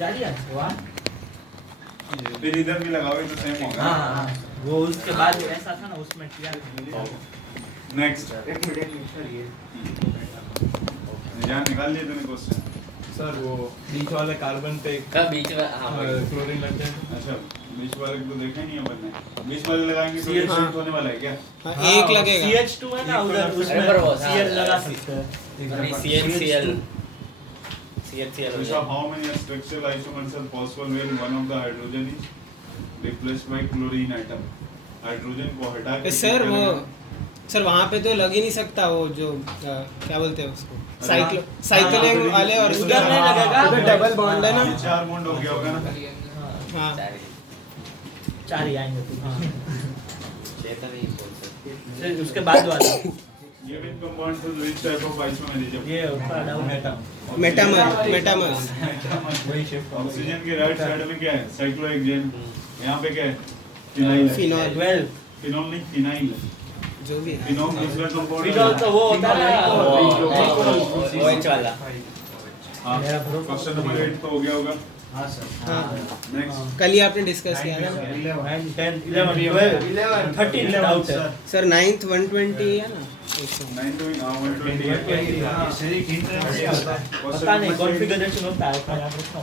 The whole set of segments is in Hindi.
जारी है वाह फिर इधर भी लगाओगे तो सेम होगा। हाँ वो उसके बाद ऐसा था ना उसमें किया। नेक्स्ट जान निकाल लिए तूने क्वेश्चन। सर वो बीच वाले कार्बन पे का बीच में हाँ क्लोरीन लगते हैं। अच्छा बीच वाले को देखा नहीं अपन ने। बीच वाले लगाएंगे तो ये शिफ्ट होने वाला है क्या? हाँ, एक लगेगा। CH2 है ना उधर उसमें Cl लगा सकते हैं। CH So how many structural isomers are possible when one of the hydrogen is replaced by chlorine atom? Hydrogen को हटा के सर वो सर वहाँ पे तो लग ही नहीं सकता वो जो क्या बोलते हैं उसको साइक्लिंग वाले और उधर नहीं लगेगा। उधर डबल बॉन्ड है ना। ये 4 बॉन्ड हो गया होगा ना। हाँ 4 ही आएंगे तो हाँ लेता नहीं बोल सकते। उसके बाद वाला ये भी कंपाउंड तो which type of isomer है? ये ऊपर डाउन मेटामर्स ऑक्सीजन के राइट साइड में क्या है? साइक्लोहेक्सेन। यहाँ पे क्या है? फिनाइल। फिनॉल 12 फिनॉल नहीं फिनाइल। जो भी है। फिनॉल दूसरा कंपाउंड फिनॉल तो वो होता है OH वाला। हाँ क्वेश्चन नंबर 8 तो हो गया होगा। हाँ सर हाँ नेक्स्ट कल ही आपने डिस्कस किया था 10 11 12 13 डाउट है सर 9th 120 है ना 9 to 120 पता नहीं कॉन्फ़िगरेशन होता है उसका याद रखना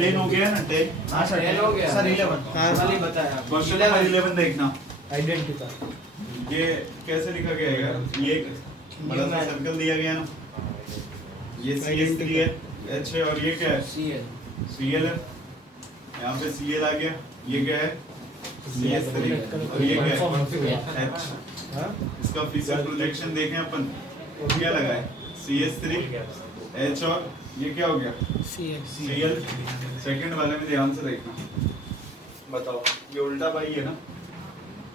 10 हो गया ना 10। हाँ सर 10 हो गया सर 11 हाँ खाली बताया क्वेश्चन नंबर 11 देखना। आइडेंटिटी ये कैसे लिखा गया है? ये एक बड़ा सा सर्कल दिया गया ना। ये CH3 है H है और ये क्या है? Cl है। यहाँ पे Cl आ गया। ये क्या है? CH3 और ये क्या है? H। इसका फिजिकल प्रोजेक्शन देखें अपन तो क्या लगा है? CH3 H और ये क्या हो गया? Cl। सेकंड वाले में ध्यान से देखना। बताओ ये उल्टा पाई है ना?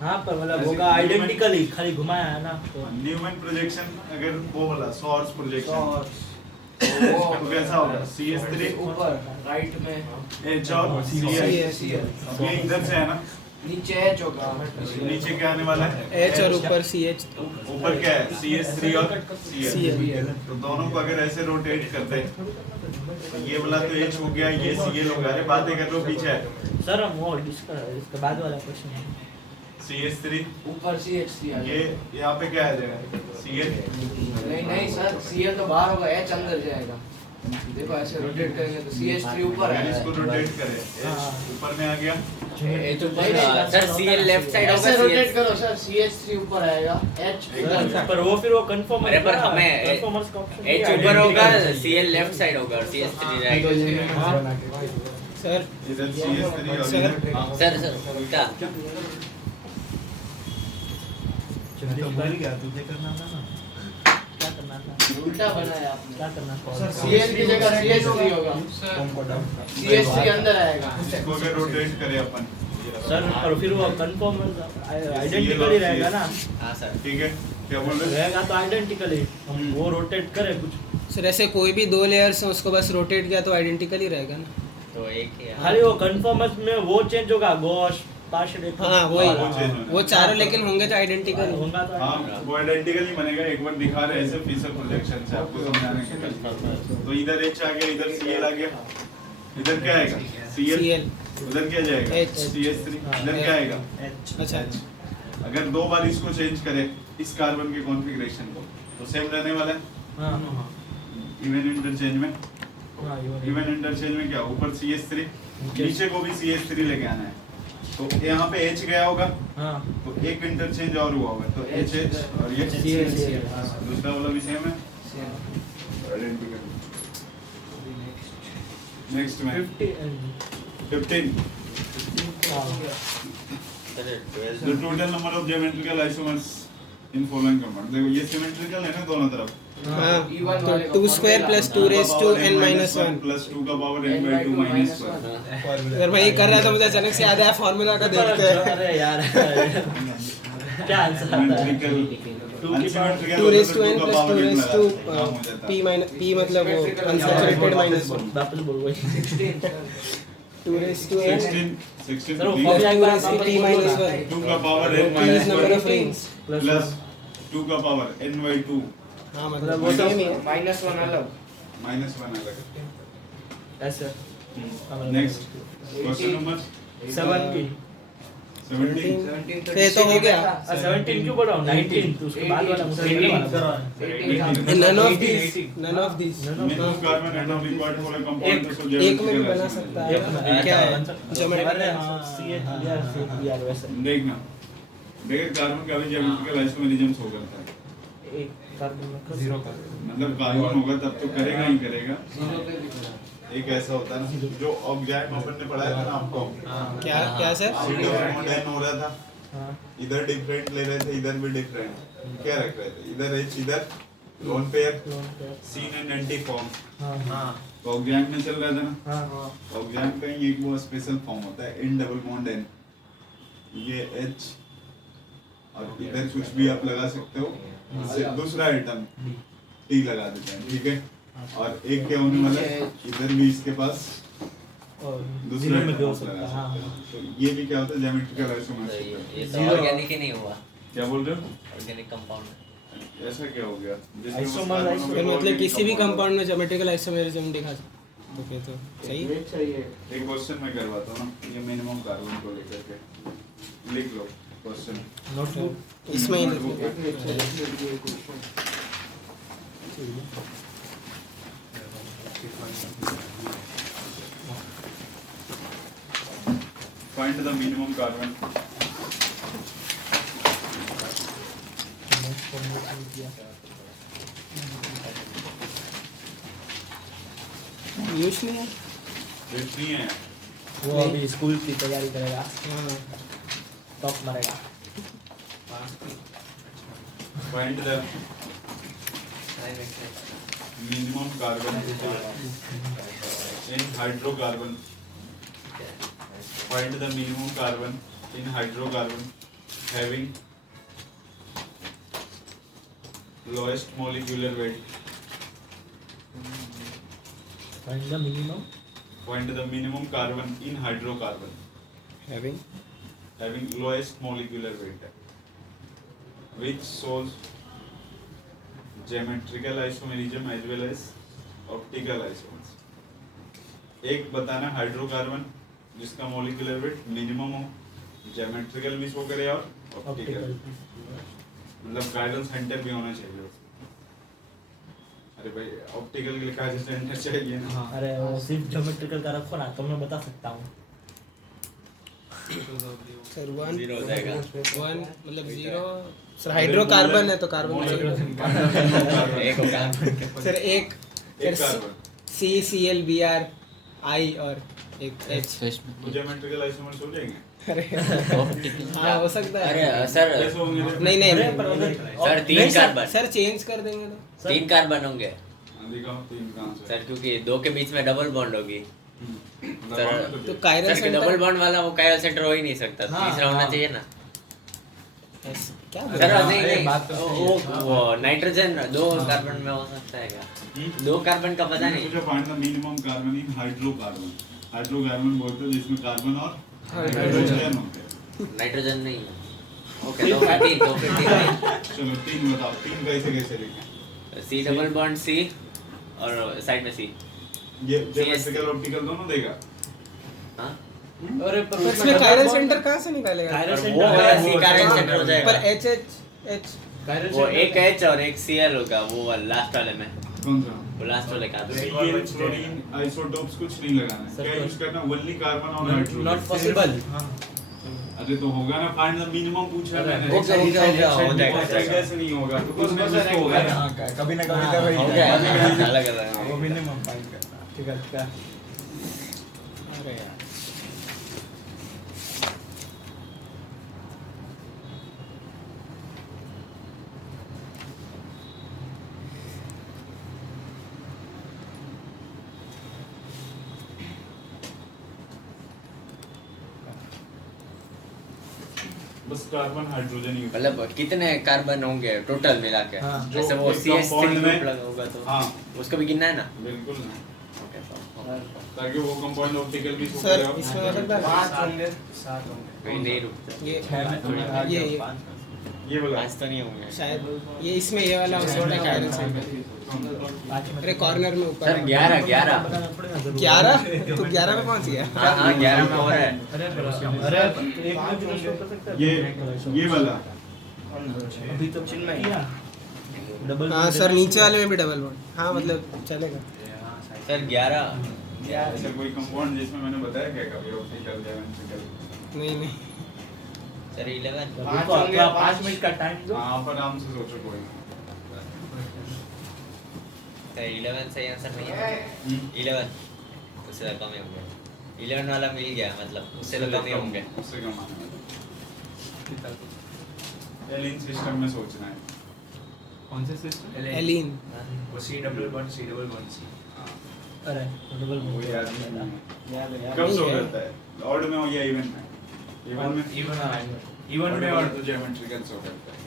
हाँ पर मतलब होगा आइडेंटिकली खाली घुमाया है ना तो न्यूमैन प्रोजेक्शन अगर वो वाला सोर्स प्रोजेक्शन तो कैसा होगा? CH3 ऊपर राइट में H और Cl। ये इधर से है ना। नीचे H होगा नीचे क्या आने वाला है? H और ऊपर CH ऊपर क्या है? CH3 और Cl। तो दोनों को अगर ऐसे रोटेट करते तो ये वाला तो H हो गया ये Cl हो गया। अरे बातें कर लो पीछे है। सर हम वो इसके बाद वाला क्वेश्चन है CH3 ऊपर CH3 आ ये यहाँ पे क्या आ जाएगा? Cl। नहीं सर Cl तो बाहर होगा H अंदर जाएगा। देखो ऐसे रोटेट करेंगे तो CH3 ऊपर अगर आएगा। इसको रोटेट करें H ऊपर में आ गया। सर Cl लेफ्ट साइड होगा ऐसे रोटेट करो सर CH3 ऊपर आएगा H ऊपर। पर वो फिर वो कंफर्म अरे पर हमें कंफर्मर्स का ऑप्शन H ऊपर होगा Cl लेफ्ट साइड होगा और CH3 राइट। सर इधर CH3 और इधर सर उल्टा उल्टा बनाया आपने। क्या करना सर CH की जगह CH3 होगा। CH3 अंदर आएगा। इसको अगर रोटेट करें अपन सर और फिर वो कंफर्म आइडेंटिकली रहेगा ना हाँ सर ठीक है क्या बोल रहे रहेगा तो आइडेंटिकली हम वो रोटेट करें कुछ सर ऐसे कोई भी 2 लेयर्स हैं उसको बस रोटेट किया तो आइडेंटिकल ही रहेगा ना। तो एक ही है। खाली वो कंफर्मर्स में वो चेंज होगा गॉश पार्शियल हाँ वही हाँ, वो चारों लेकिन होंगे तो आइडेंटिकल होगा तो हाँ वो आइडेंटिकल ही बनेगा। एक बार दिखा रहे हैं ऐसे फिजिकल प्रोजेक्शन से आपको समझाने के लिए। तो इधर H आ गया इधर Cl आ गया। इधर क्या आएगा? Cl। उधर क्या जाएगा? H। CH3। इधर क्या आएगा? अच्छा अगर 2 बार इसको चेंज करें इस कार्बन के कॉन्फ़िगरेशन को तो सेम रहने वाला है। हाँ इवन इंटरचेंज में हाँ इवन इंटरचेंज में क्या ऊपर CH3 नीचे को भी CH3 लेके आना है। तो यहाँ पे H गया होगा हाँ तो एक इंटरचेंज और हुआ होगा तो H और ये दूसरा वाला भी सेम है। नेक्स्ट में 15 the total number of geometrical isomers in following compound। देखो ये सिमेट्रिकल है ना दोनों तरफ। हाँ तो 2 square plus 2 raise to n minus 1 plus 2 का पावर n by 2 माइनस 1। अगर मैं ये कर रहा था मुझे अचानक से याद आया फॉर्मूला का देखते हैं। अरे यार क्या आंसर आता है symmetrical 2 raise to n plus 2 raise to p minus p मतलब वो अनसैचुरेटेड माइनस 1 वापस बोल वही 16 2 रेज टू n 16 सर वो please, फॉर्मूला एक बार p p माइनस 1 2 का power n p minus is number of 1 rings plus 2 का पावर n by 2 हाँ मतलब वो सेम ही है -1 अलग माइनस 1 अलग। ऐसे नेक्स्ट क्वेश्चन नंबर 17 17 ये तो हो गया। 17 क्यों बोल रहा हूँ 19 तो उसके बाद वाला मुझे नहीं मालूम। None of these. None of these. minimum carbon atom required for a compound so एक में भी बना सकता है। क्या है? अरे हाँ CH वैसे देखना देखिए कार्बन का भी ज्योमेट्रिकल आइसोमेरिज्म शो करता है। एक कार्बन में जीरो कार्बन मतलब कार्बन होगा तब तो करेगा ही करेगा। जीरो पे भी करा। एक ऐसा होता है ना जो ऑब्जेक्ट अपन ने पढ़ाया था ना आपको, क्या सर? मॉडर्न हो रहा था, हाँ इधर डिफरेंट ले रहे थे, इधर भी डिफरेंट क्या रख रहे थे, इधर एच इधर lone pair syn and anti form हाँ ऑब्जेक्ट में चल रहा था ना। हाँ ऑब्जेक्ट का ये वो स्पेशल फॉर्म होता है इन डबल बॉन्ड एन, ये एच और इधर कुछ भी आप लगा सकते हो, इससे दूसरा आइटम टी लगा देते हैं, ठीक है। और एक क्या होने वाला है, इधर भी इसके पास और दूसरा जीरो में भी हो आइटम सकता लगा है। हाँ सकते हैं। तो ये भी क्या होता है ज्योमेट्रिकल तो आइसोमेरिज्म। ये तो Zero. ऑर्गेनिक ही नहीं हुआ, क्या बोल रहे हो, ऑर्गेनिक कंपाउंड। ऐसा क्या हो गया Isomer- मतलब किसी भी कंपाउंड में ज्योमेट्रिकल आइसोमेरिज्म दिखा सकते तो सही। वेट चाहिए। एक क्वेश्चन मैं करवाता हूँ ना, ये मिनिमम कार्बन को लेकर के लिख लो क्वेश्चन। नोटबुक इसमें ही Notebook है। Find the minimum carbon. Use नहीं है। This नहीं है। वो अभी स्कूल की तैयारी करेगा, हाँ। टॉप मारेगा। Find the minimum carbon in hydrocarbon. Find the minimum carbon in hydrocarbon having lowest molecular weight. Find the minimum. Find the minimum carbon in hydrocarbon Having having lowest molecular weight, which shows geometrical isomerism as well as optical isomerism. एक बताना हाइड्रोकार्बन जिसका मोलिकुलर वेट मिनिमम हो, ज्योमेट्रिकल भी शो करे और ऑप्टिकल, ऑप्टिकल मतलब गाइडेंस सेंटर भी होना चाहिए। अरे भाई ऑप्टिकल के लिए गाइडेंस सेंटर चाहिए ना। हाँ अरे वो सिर्फ ज्योमेट्रिकल का रखो ना तो मैं बता सकता हूँ। सर वन जीरो हो जाएगा। वन मतलब जीरो। सर हाइड्रोकार्बन है तो कार्बन चाहिए। एक होगा। सर एक एक कार्बन CCl Br I और एक H। तो ज्योमेट्रिकल आइसोमर्स हो जाएंगे। अरे हाँ हो सकता है। अरे सर कैसे होंगे? नहीं नहीं अरे पर अगर सर तीन नहीं, कार्बन, सर चेंज कर देंगे तो। तीन कार्बन होंगे दिखाओ तीन कहाँ से? सर, क्योंकि दो के बीच में डबल बॉन्ड होगी दबाओ तो तो chiral sir, double centre bond वाला वो कायरल सेंटर हो ही नहीं सकता, हाँ, तीसरा होना हाँ। चाहिए ना। क्या सर बोल रहे नहीं अरे, नहीं बात तो सही है। वो नाइट्रोजन दो कार्बन में हो सकता है क्या? दो कार्बन का पता नहीं। मुझे find the minimum carbon in hydrocarbon. Hydrocarbon बोलते हैं जिसमें कार्बन और हाइड्रोजन। हाइड्रोजन होते हैं। नाइट्रोजन नहीं है। ओके तो फिर तीन, तो फिर तीन चलो तीन बताओ, तीन कैसे कैसे लिखें? सी डबल बॉन्ड सी और साइड में सी। ये ज्योमेट्रिकल ऑप्टिकल दोनों देगा। हाँ अरे तो इसमें कायरल सेंटर कहाँ से निकालेगा? कायरल और सेंटर वो वाला है, सी वो कायरल सेंटर सेंटर हो पर जाएगा। H वो एक एच और एक सीएल होगा, वो लास्ट वाले में, कौन सा? वो लास्ट वाले का। सीएल फ्लोरीन आइसोटोप्स कुछ नहीं लगाना है। क्या यूज करना? ओनली कार्बन और नॉट हाइड्रोजन। पॉसिबल। अरे तो होगा ना, फाइंड द मिनिमम पूछा मैंने। हो जाएगा, हो जाएगा। कैसे नहीं होगा? तो कुछ ना कुछ तो होगा ना। कभी ना कभी तो वही हो है। गया अलग अलग। वो मिनिमम फाइंड करना। ठीक है ठीक है। अरे यार बस कार्बन हाइड्रोजन यूज। मतलब कितने कार्बन होंगे टोटल मिला के? हाँ, जैसे जो वो एक CH3 compound में- ग्रुप होगा तो हाँ उसको भी गिनना है ना? बिल्कुल ना, ओके तो ताकि वो कंपाउंड ऑप्टिकल भी सर इसमें हो सकता है पांच होंगे। नहीं रुक ये छह में तो ये ये बोला 5 तो नहीं होंगे शायद ये इसमें ये वाला उसमें आयरन साइड अरे कॉर्नर में ऊपर सर 11 11 तो 11 में पहुंच गया हाँ 11 में हो रहा है अरे एक में भी तो शो कर सकता है। ये वाला अभी तो चिन्मय डबल हाँ सर नीचे वाले में भी डबल बॉन्ड हाँ मतलब चलेगा सर 11 ऐसा कोई कंपाउंड जिसमें मैंने बताया क्या कभी ऑप्टिकल डायमेंट्रिकल नहीं नहीं सर 11 पाँच होंगे, 5 मिनट का टाइम दो। हाँ पर आराम से सोचो कोई सर 11 सही आंसर नहीं है 11 उससे तो कम ही होंगे 11 वाला मिल गया मतलब उससे तो कम ही होंगे उससे कम आने वाला एलिन सिस्टम में सोचना है कौन से सिस्टम? एलिन वो सी डबल बॉन्ड सी। अरे डबल वो याद नहीं है। याद है कब शो नहीं है। करता है ऑड में हो या इवन में इवन में और तो ज्योमेट्रिकल शो करता है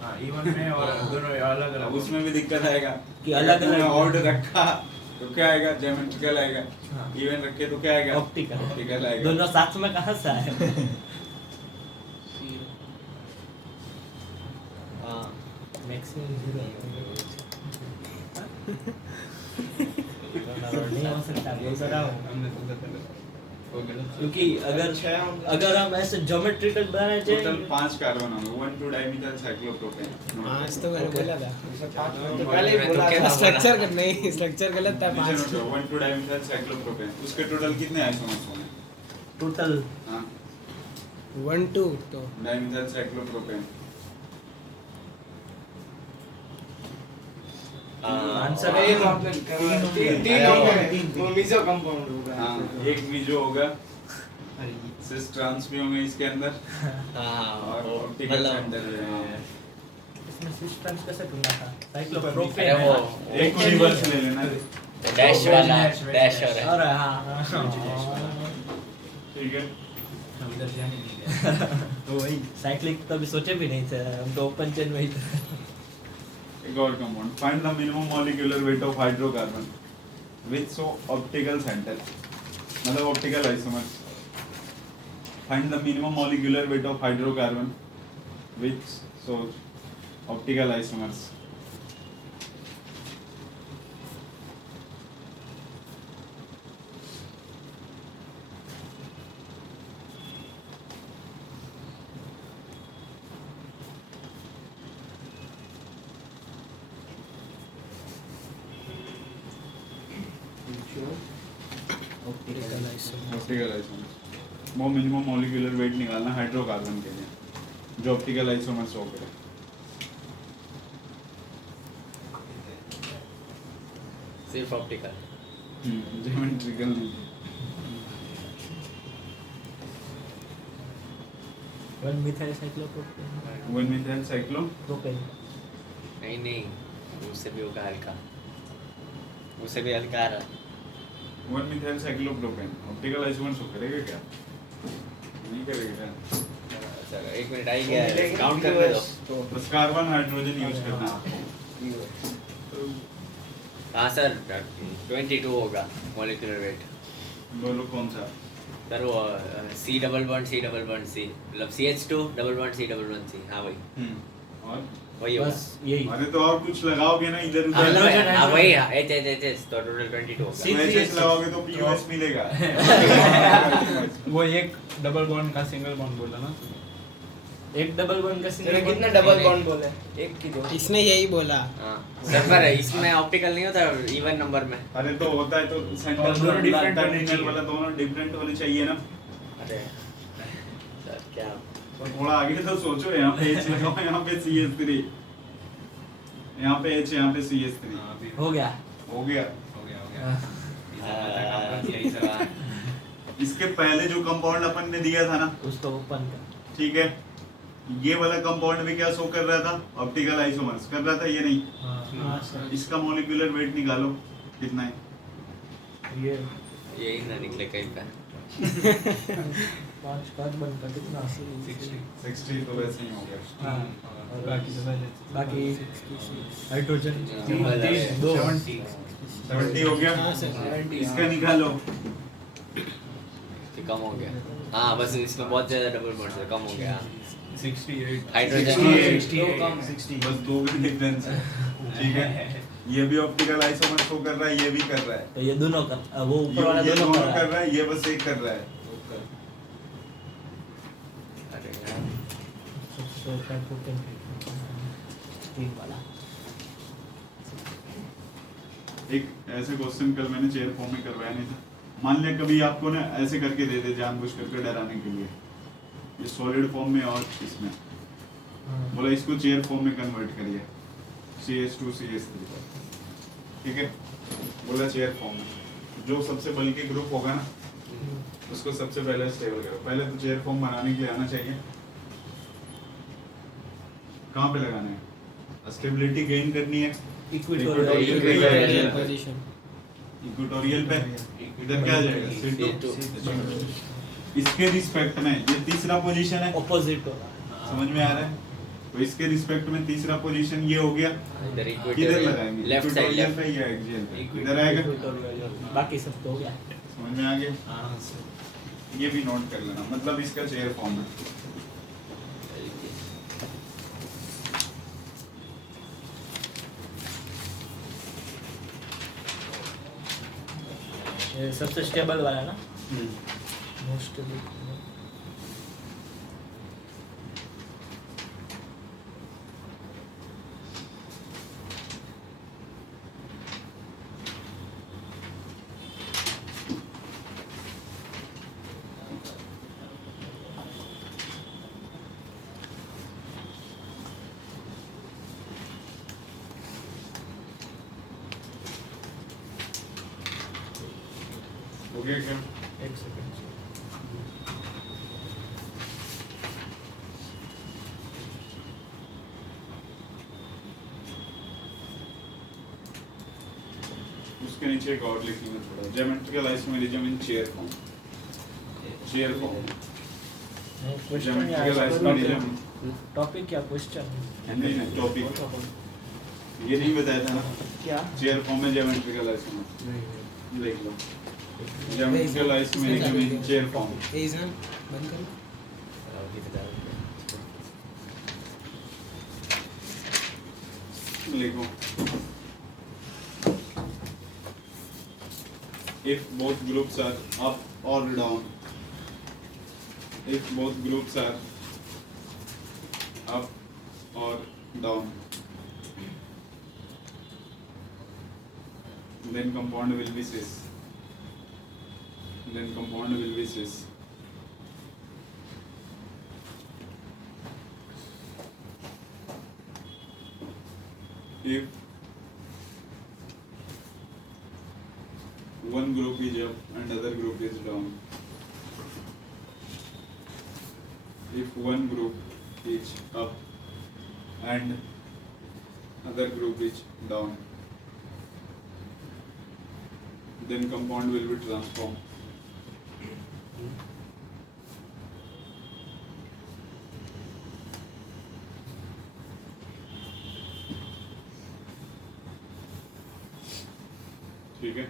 हाँ इवन में और दोनों अलग अब अलग उसमें भी दिक्कत आएगा कि अलग-अलग ऑड रखा तो क्या आएगा ज्योमेट्रिकल आएगा हाँ। इवन रखे तो क्या आएगा ऑप्टिकल ऑप्टिकल आएगा दोनों साथ में कहाँ से आए? हाँ मैक्सिमम नहीं हो सकता बोल तो रहा हूँ हमने तो पहले हो गया क्योंकि अगर हम ऐसे ज्योमेट्रिकल बनाने टोटल चाहिए 5 कार्बन होंगे 1 2 डाइमिथाइल साइक्लोप्रोपेन आज तो मैंने बोला था तो पहले ही बोला था स्ट्रक्चर का नहीं स्ट्रक्चर गलत था नीचे 5 नोट 1 2 डाइमिथाइल साइक्लोप्रोपेन उसके टोटल कितने आइसोमर्स होंगे टोटल हां 1 2 तो डाइमिथाइल साइक्लोप्रोपेन आंसर अरे ये तो आपने करा तीन होंगे वो मिजो कंपाउंड होगा हां एक मीजो होगा सिस ट्रांस भी होंगे इसके अंदर हाँ और वो ऑप्टिकल मतलब सेंटर इसमें सिस्टम कैसे ढूंढना था अरे साइक्लोप्रोपेन वो एक यूनिवर्स ले लेना डैश वाला डैश हो रहा है अरे हाँ ठीक है हम इधर ध्यान ही नहीं दिया तो वही साइक्लिक तो अभी सोचे भी नहीं थे हम तो ओपन चेन में ही थे एक और compound find the minimum molecular weight of hydrocarbon with so optical centre मतलब optical isomers find the minimum molecular weight of hydrocarbon with so optical isomers optical isomer optical isomers वो मिनिमम मॉलिक्यूलर वेट निकालना हाइड्रोकार्बन के लिए जो ऑप्टिकल आइसोमर्स हो गए सिर्फ optical geometrical one methyl cyclopropane 1 methyl cyclopropane नहीं नहीं उससे भी होगा हल्का उससे भी हल्का आ रहा 1 मिथाइल साइक्लोप्रोपेन ऑप्टिकल आइसोमर्स हो करेगा क्या नहीं करेगा क्या सर 1 मिनट आई गया काउंट करने दो बस कार्बन हाइड्रोजन यूज करना हाँ सर 22 होगा मॉलिक्यूलर वेट बोलो कौन सा सर वो सी डबल बॉन्ड सी मतलब CH2 double bond C double bond C हाँ वही और वही होगा बस यही अरे तो और कुछ लगाओगे ना इधर हाँ उधर हाइड्रोजन हाँ है। वही H तो टोटल 22 होगा C- मैसेज लगाओगे तो पीओएस मिलेगा वो एक डबल बॉन्ड का सिंगल बॉन्ड बोला ना एक डबल बॉन्ड का तेरे सिंगल कितने डबल बॉन्ड बोले एक की दो इसने यही बोला हाँ सर पर इसमें ऑप्टिकल नहीं होता इवन नंबर में अरे तो होता है तो सेंटर और दोनों different होने टर्मिनल चाहिए। वाला दोनों डिफरेंट होने चाहिए ना अरे सर क्या तो थोड़ा आगे तो सोचो यहाँ पे H लगाओ यहाँ पे CH3 यहाँ पे H यहाँ पे CH3 हाँ, अभी हो गया हो गया हो गया काम कर दिया इस बार इसके पहले जो कंपाउंड अपन ने दिया था ना उसको ओपन कर ठीक है ये वाला कंपाउंड भी क्या शो कर रहा था ऑप्टिकल आइसोमर्स कर रहा था ये नहीं हाँ सर इसका मॉलिक्यूलर वेट निकालो कितना है ये यही ना निकले कहीं पे 5 कार्बन का कितना 60 तो वैसे ही हो गया हाँ बाकी तो पहले बाकी हाइड्रोजन तीन, 70 हो गया हाँ सर इसका निकालो कम हो गया हाँ बस इसमें बहुत ज्यादा डबल बॉन्ड कम हो गया 68 हाइड्रोजन 68 दो कम 60 बस 2 भी डिफरेंस है ठीक है ये भी ऑप्टिकल आइसोमर शो कर रहा है ये भी कर रहा है तो ये दोनों का वो ऊपर वाला ये दोनों दोनों कर रहा है ये बस एक कर रहा है अरे यार तीन वाला एक ऐसे क्वेश्चन कल मैंने चेयर फॉर्म में करवाया नहीं था मान लिया कभी आपको ना ऐसे करके दे दे जानबूझ करके डराने के लिए ये सॉलिड फॉर्म में और इसमें बोला इसको चेयर फॉर्म में कन्वर्ट करिए CH2 CH3 ठीक है बोला चेयर फॉर्म में जो सबसे बल्कि ग्रुप होगा ना उसको सबसे पहले स्टेबल करो पहले तो चेयर फॉर्म बनाने के लिए आना चाहिए कहाँ पे लगाना है स्टेबिलिटी गेन करनी है इक्वेटोरियल पोजीशन इक्वेटोरियल पे इधर क्या आ जाएगा C2 इसके रिस्पेक्ट में ये तीसरा पोजीशन है ऑपोजिट समझ में आ रहा है तो इसके रिस्पेक्ट में तीसरा पोजीशन ये हो गया इधर किधर इक्वेटोरियल लगाएंगे लेफ्ट साइड इक्वेटोरियल लेफ्ट पे या एक्सियल पे इधर आएगा बाकी सब तो हो गया समझ में आ गया ये भी नोट कर लेना मतलब इसका चेयर फॉर्म है ये सबसे स्टेबल वाला ना मोस्ट हो गया क्या एक सेकंड उसके नीचे एक और लिखेंगे थोड़ा geometrical isomerism in chair form geometrical isomerism topic क्या क्वेश्चन नहीं टॉपिक ये नहीं बताया था ना क्या चेयर फॉर्म में ज्योमेट्रिकल आइसोमेरिज्म लिख लो geometrical isomerism in chair form again बंद करो लिखो if both groups are up or down if both groups are up or down then compound will be cis if one group is up and other group is down if one group is up and other group is down then compound will be transformed ठीक है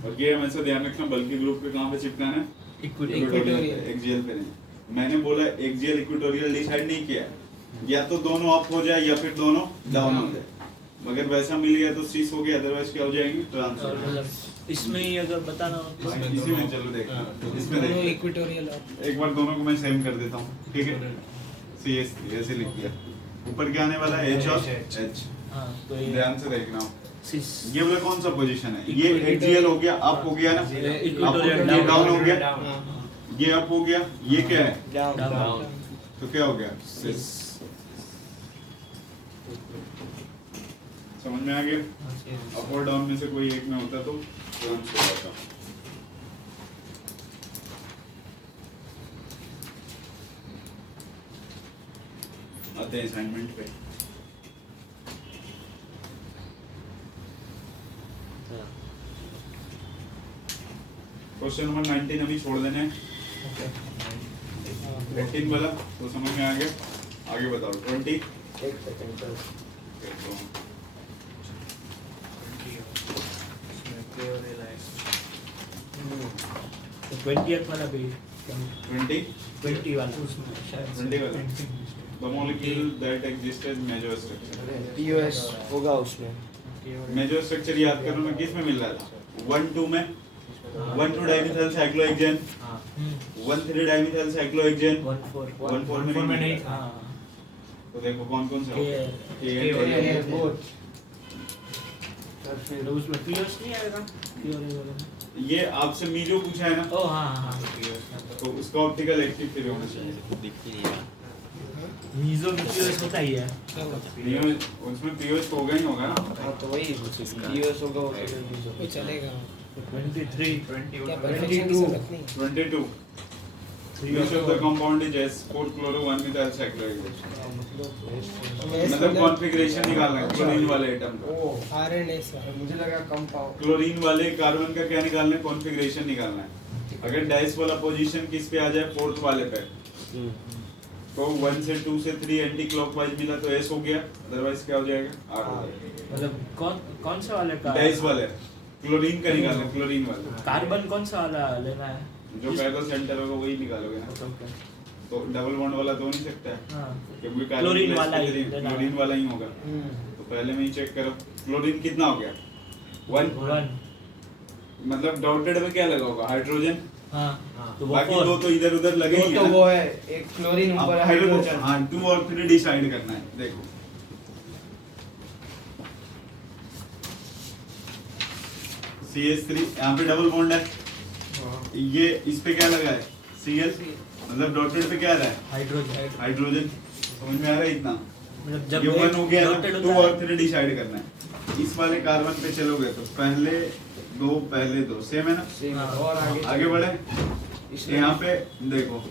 और ये हमेशा ध्यान रखना बल्कि ग्रुप पे कहाँ पे चिपकाना है इक्वेटोरियल एक्सियल पे नहीं मैंने बोला एक्सियल इक्वेटोरियल डिसाइड नहीं किया या तो दोनों अप हो जाए या फिर दोनों डाउन हो जाए मगर वैसा मिल गया तो सीस हो गया अदरवाइज क्या हो जाएंगे ट्रांसफर इसमें ही अगर बताना हो तो इसी में चलो देखना इसमें दोनों देखो इक्वेटोरियल एक बार दोनों को मैं सेम कर देता हूँ ठीक है CS ऐसे लिख दिया ऊपर क्या आने वाला है H और H हाँ तो ये ध्यान से देखना सिस ये वाला कौन सा पोजीशन है ये एक्सियल हो गया अप हो गया ना इक्वेटोरियल ये डाउन हो गया हाँ ये अप हो गया ये क्या है डाउन तो क्या हो गया सिस समझ में आ गया अप और डाउन में से कोई एक में होता तो ट्रांस हो जाता आते हैं असाइनमेंट पे क्वेश्चन नंबर 19 अभी छोड़ देने 18 वाला तो समझ में आ गया आगे बताओ 20 एक सेकंड पर तो 20th वाला भी 20 20 वाला 20 वाला the molecule that exists as major structure POS होगा उसमें मेजर स्ट्रक्चर याद करो मैं किस में मिल रहा था 1 2 में 1 2 डाइमिथाइल साइक्लोहेक्सेन 1 3 डाइमिथाइल साइक्लोहेक्सेन 1 4 में नहीं हाँ तो देखो कौन कौन से तो उसमें पीओएस नहीं आएगा पीओएस ये आपसे मीजो पूछा है ना ओ हाँ हाँ पीओएस तो उसका ऑप्टिकल एक्टिव फिर होना चाहिए दिख ही नहीं रहा। मीजो में पीओएस होता ही है नहीं उसमें पीओएस होगा ही होगा ना हाँ तो वही पीओएस होगा वो पीओएस वो चलेगा 23 क्या परफेक्शन की जरूरत नहीं 22 use of the compound is S 4 chloro 1 methyl cyclohexane मतलब कॉन्फ़िगरेशन निकालना है क्लोरीन वाले एटम का आरएनएस मुझे लगा कंपाउंड क्लोरीन वाले कार्बन का क्या निकालना है कॉन्फ़िगरेशन निकालना है अगर डाइस वाला पोजीशन किस पे आ जाए फोर्थ वाले पे तो 1 से 2 से 3 एंटी क्लॉकवाइज मिला तो S हो गया अदरवाइज क्या हो जाएगा R हो जाएगा मतलब कौन सा वाले का डाइस वाले क्लोरीन का निकालना है क्लोरीन वाला कार्बन कौन सा वाला लेना है जो पैरा सेंटर होगा वही निकालोगे ना तो डबल बॉन्ड वाला तो हो नहीं सकता है हाँ क्योंकि क्लोरीन वाला ही लेना है। क्लोरीन वाला ही होगा तो पहले में ही चेक करो क्लोरीन कितना हो गया 1 मतलब डॉटेड में क्या लगा होगा हाइड्रोजन हाँ तो वो बाकी 4 दो तो इधर उधर लगे ही तो है वो ना है एक क्लोरीन अब ऊपर हाइड्रोजन हाइड्रोजन हाँ 2 और 3 डिसाइड करना है देखो CH3 यहाँ पे डबल बॉन्ड है ये इस पे क्या लगा है Cl मतलब डॉटेड पे क्या आ रहा है हाइड्रोजन हाइड्रोजन समझ में आ रहा है इतना मतलब जब ये 1 हो गया dotted ना 2 होता है- और 3 डिसाइड करना है इस वाले कार्बन पे चलोगे तो पहले दो सेम है ना सेम हाँ। और आगे बढ़े इसलिए यहाँ पे देखो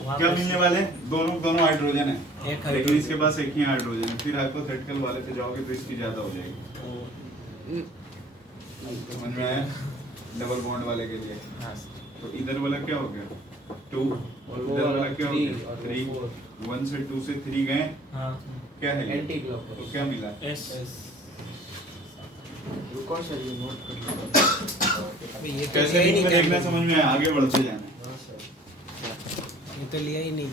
वहाँ क्या पे मिलने वाले दोनों हाइड्रोजन है एक लेकिन हाइड्रोजन इसके पास एक ही हाइड्रोजन है फिर हाइपोथेटिकल वाले पे जाओगे तो इसकी ज्यादा हो जाएगी समझ में आया डबल बॉन्ड वाले के लिए हाँ तो इधर वाला क्या हो गया 2 और उधर वाला क्या हो गया 3 1 से 2 से 3 गए हाँ क्या है ये? एंटी क्लॉकवाइज तो क्या मिला एस रुको सर ये नोट कर लो अबे ये तो कैसे लिया ही नहीं नहीं देखना था। समझ में आया आगे बढ़ते जाना है ये तो लिया ही नहीं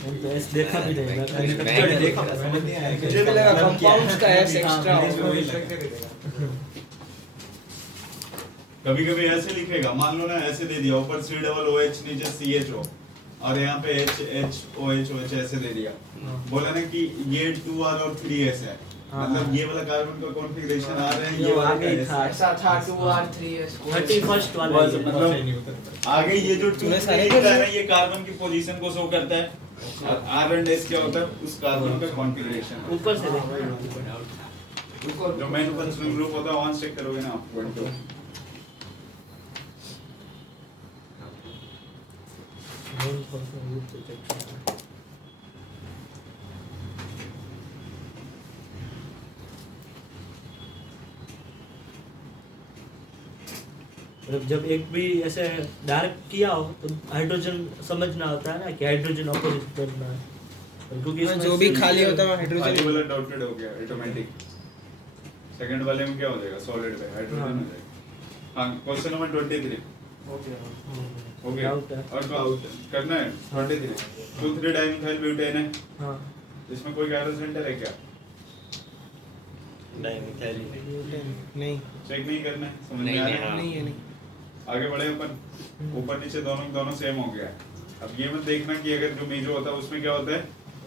मैंने तो एस देखा भी नहीं मैंने देखा, समझ नहीं आया मुझे भी लगा कंपाउंड्स का एस एक्स्ट्रा कभी कभी ऐसे लिखेगा मान लो ना ऐसे दे दिया ऊपर C डबल OH नीचे CHO और यहाँ पे OH ऐसे दे दिया बोला ना कि ये 2R और 3S है मतलब ये वाला कार्बन का कॉन्फ़िगरेशन आ रहा है ये वाला आगे ही का था। ऐसा था 2R3S 31st वाला बस ये। मतलब आगे ये जो 2 तूने सारे लिखता है ना ये कार्बन की पोजीशन को शो करता है और R एंड S क्या होता है उस कार्बन का कॉन्फ़िगरेशन ऊपर से देखो रुको जो मेन फंक्शनल ग्रुप होता है वहां चेक करोगे ना आप 1 2 मतलब जब एक भी ऐसे डार्क किया हो तो हाइड्रोजन समझना होता है ना कि हाइड्रोजन अपोजिट करना है क्योंकि हाँ, इसमें जो भी से- खाली होता है वो खाली हाइड्रोजन वाला डॉटेड हो गया ऑटोमेटिक सेकंड वाले में क्या हो जाएगा सॉलिड पे हाइड्रोजन हो जाएगा हां क्वेश्चन नंबर 23 हो गया Doubt है। और करना है 23 2 3 डाइमिथाइल ब्यूटेन है हाँ इसमें कोई गायरो सेंटर है क्या डाइमिथाइल नहीं चेक नहीं करना है समझ में नहीं, आ नहीं, रहा है हाँ। नहीं है नहीं आगे बढ़े अपन ऊपर नीचे दोनों सेम हो गया अब ये मत देखना कि अगर जो मेजो होता है उसमें क्या होता है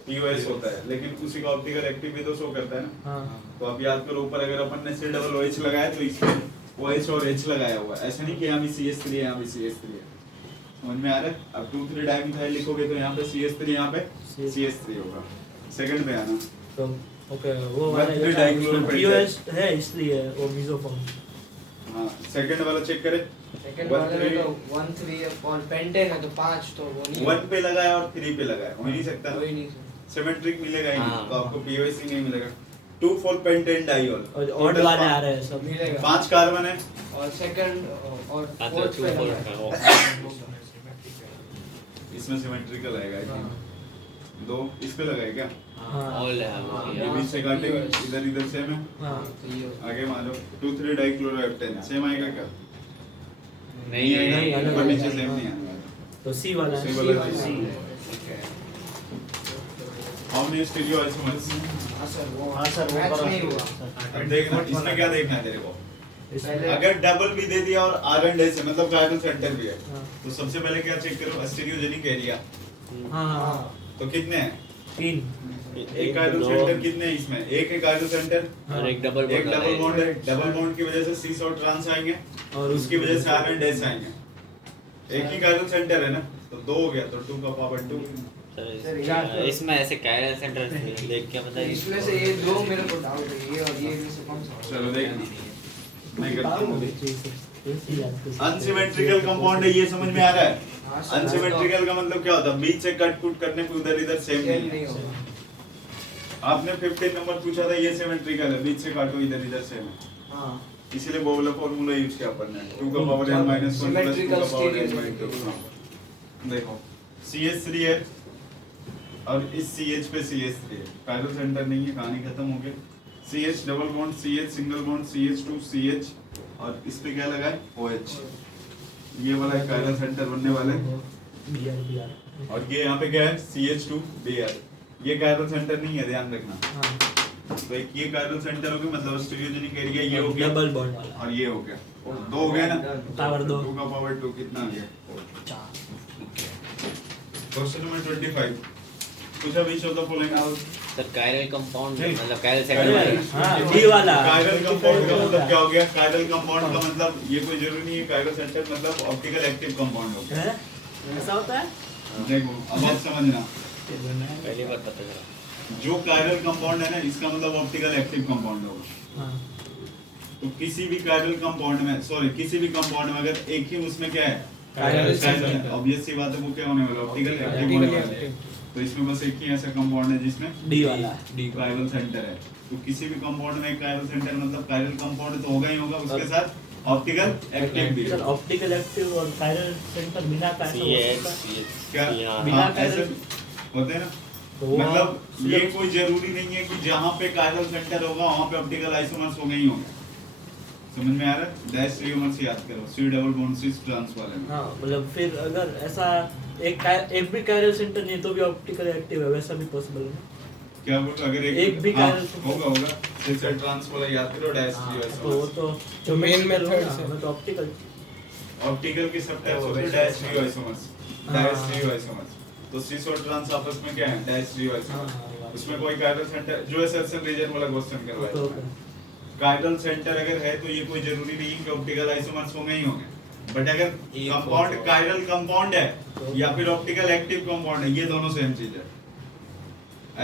पीओएस होता है लेकिन उसी का ऑप्टिकल एक्टिव भी तो शो करता है ना हाँ तो आप याद करो ऊपर अगर अपन ने C डबल OH लगाया तो इसमें OH और H लगाया हुआ है ऐसा नहीं कि यहाँ भी CH3 है यहाँ भी CH3 है समझ में आ रहा है अब 2 3 डाइमिथाइल लिखोगे तो यहाँ पे CH3 यहाँ पे CH3 होगा सेकंड पे आना तो ओके वो One three dichloro पीओएस है इसलिए वो मीजोफॉर्म हाँ सेकंड वाला चेक करें सेकंड वाले में तो 1 3 और पेंटेन है तो 5 तो वो नहीं 1 पे लगाया और 3 पे लगाया हो ही नहीं सकता वही नहीं सर सिमेट्रिक मिलेगा ही नहीं हाँ। तो आपको पीओएस ही नहीं मिलेगा 2 4 पेंटेन डाइऑल और ऑड वाले आ रहे हैं सब मिलेगा 5 कार्बन है और सेकंड और हाँ, तो फोर्थ पे 2 लगा 4 इसमें सिमेट्रिकल आएगा आई थिंक 2 इस पे लगाए क्या हाँ ऑल है वो ये बीच से काटेंगे इधर इधर सेम है हाँ तो ये आगे मान लो 2 3 डाइक्लोरोएप्टेन सेम आएगा क्या नहीं आएगा नहीं, अलग ऊपर अलग नीचे आएगा। सेम नहीं आएगा तो सी वाला है। सी वाला है। C. How many stereo isomers? हाँ सर वो सर, वो मैच करा नहीं दो। हुआ। अब देखना इसमें क्या देखना है तेरे को। पहले अगर डबल भी दे दिया और आर एंड एस है मतलब कायरल सेंटर भी है हाँ। तो सबसे पहले क्या चेक करो स्टीरियोजेनिक एरिया। हाँ हाँ तो कितने हैं? 3 एक कायरल सेंटर कितने हैं इसमें? एक है कायरल सेंटर, और एक डबल एक डबल बॉन्ड है। डबल बॉन्ड की वजह से सीस और ट्रांस आएंगे और उसकी वजह से आर एंड एस आएंगे। एक ही कायरल सेंटर है ना तो 2 हो गया तो 2 का पावर 2। सर इसमें ऐसे कायरल सेंटर देख के मतलब इसमें से ये दो मेरे को डाउट है, ये और ये में से कौन सा? चलो देख मैं करता हूँ। अनसिमेट्रिकल कंपाउंड है ये समझ में आ रहा है? हाँ सर, अनसिमेट्रिकल का मतलब क्या होता है? बीच से कट कुट करने पे उधर इधर सेम सेम नहीं नहीं है। होगा। आपने 15 नंबर पूछा था ये सिमेट्रिकल है, बीच से काटो इधर इधर सेम है, हाँ इसीलिए वो वाला फॉर्मूला यूज किया अपन ने 2 का पावर n - 1 + 2 Symmetrical का पावर n stereo। - 2। देखो CH3 है और इस CH पे CH3 है, कायरल सेंटर नहीं है, कहानी खत्म हो गई। CH double bond CH single bond CH2 CH और इस पे क्या लगा है OH। ये वाला है कायरल सेंटर बनने वाला है BR और ये यहाँ पे क्या है CH2 Br। ये कायरल सेंटर नहीं है, ध्यान रखना। हाँ तो एक ये कायरल सेंटर हो गया मतलब स्टीरियोजेनिक एरिया ये हो गया डबल बॉन्ड वाला और ये हो गया 2 हो गया ना। पावर 2 2 का पावर 2 कितना आ गया? क्वेश्चन नंबर 25 पूछा which of the following sir chiral compound नहीं। मतलब कायरल अरे, सेंटर हाँ डी वाला कायरल कंपाउंड का मतलब क्या हो गया? कायरल कंपाउंड का मतलब ये कोई जरूरी नहीं है कायरल सेंटर मतलब ऑप्टिकल एक्टिव कंपाउंड हो गया। है ऐसा होता है देखो अब आप समझना पहली बार पता चला। जो कायरल कंपाउंड है ना इसका मतलब ऑप्टिकल एक्टिव कंपाउंड होगा। हाँ तो किसी भी कायरल कंपाउंड में सॉरी किसी भी कंपाउंड में अगर एक ही उसमें क्या है कायरल कायरल ऑब्वियस सी बात है वो क्या होने वाला ऑप्टिकल एक्टिव होने वाला है। तो इसमें बस एक ही ऐसा कंपाउंड है जिसमें डी वाला डी कायरल सेंटर है। तो किसी भी कंपाउंड में एक कायरल सेंटर मतलब कायरल कंपाउंड तो होगा ही होगा, उसके साथ ऑप्टिकल एक्टिव भी सर ऑप्टिकल एक्टिव और कायरल सेंटर बिना का ऐसा हो सकता है? क्या बिना हाँ, ऐसे कायरल होते हैं ना। तो वो मतलब ये कोई जरूरी नहीं है कि जहाँ पे कायरल सेंटर होगा वहाँ पे ऑप्टिकल आइसोमर्स होंगे ही होंगे। समझ में आ रहा है? डैश ट्रियोमर्स याद करो, C double bond cis trans वाले में। हाँ मतलब फिर अगर ऐसा एक भी कायरल सेंटर नहीं तो भी ऑप्टिकल एक्टिव है, वैसा भी पॉसिबल है ना? क्या बोल अगर एक भी हाँ, कायरल सेंटर होगा होगा सिस ट्रांस वाला याद करो डैश हाँ, तो वो ट्रियोमर्स। तो main method से। मैं तो ऑप्टिकल ऑप्टिकल के सब टाइप्स होते हैं डैश ट्रियोमर्स हाँ। डैश ट्रियोमर्स। तो सिस और ट्रांस आपस में क्या है डैश ट्रियोमर्स। उसमें कोई कायरल सेंटर जो एसएसएन रीजन वाला क्वेश्चन कर रहा है कायरल सेंटर अगर है तो ये कोई जरूरी नहीं है कि ऑप्टिकल आइसोमर्स होंगे ही होंगे। बट अगर कंपाउंड कायरल कंपाउंड है या फिर ऑप्टिकल एक्टिव कंपाउंड है ये दोनों सेम चीज है।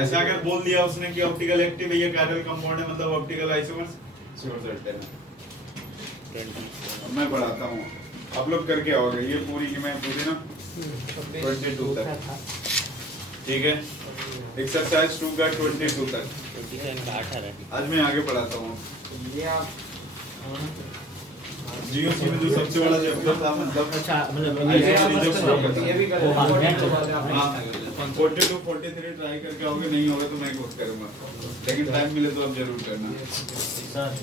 ऐसा अगर बोल दिया उसने कि ऑप्टिकल एक्टिव है ये कायरल कंपाउंड है मतलब ऑप्टिकल आइसोमर्स श्योर सर्टेन है। अब मैं पढ़ाता हूँ आप लोग करके आओगे ये पूरी की मैं पूरी ना 22 तक ठीक है। एक्सरसाइज 2 का 22 तक 27 का 18 आज मैं आगे पढ़ाता हूँ। ये आप जीओसी में जो सबसे बड़ा चैप्टर था मतलब अच्छा मतलब ये ये भी कर वो हाँ, रहे नेट हैं। हाँ 42 43 ट्राई करके आओगे नहीं होगा तो मैं खुद करूंगा लेकिन टाइम मिले तो आप जरूर करना।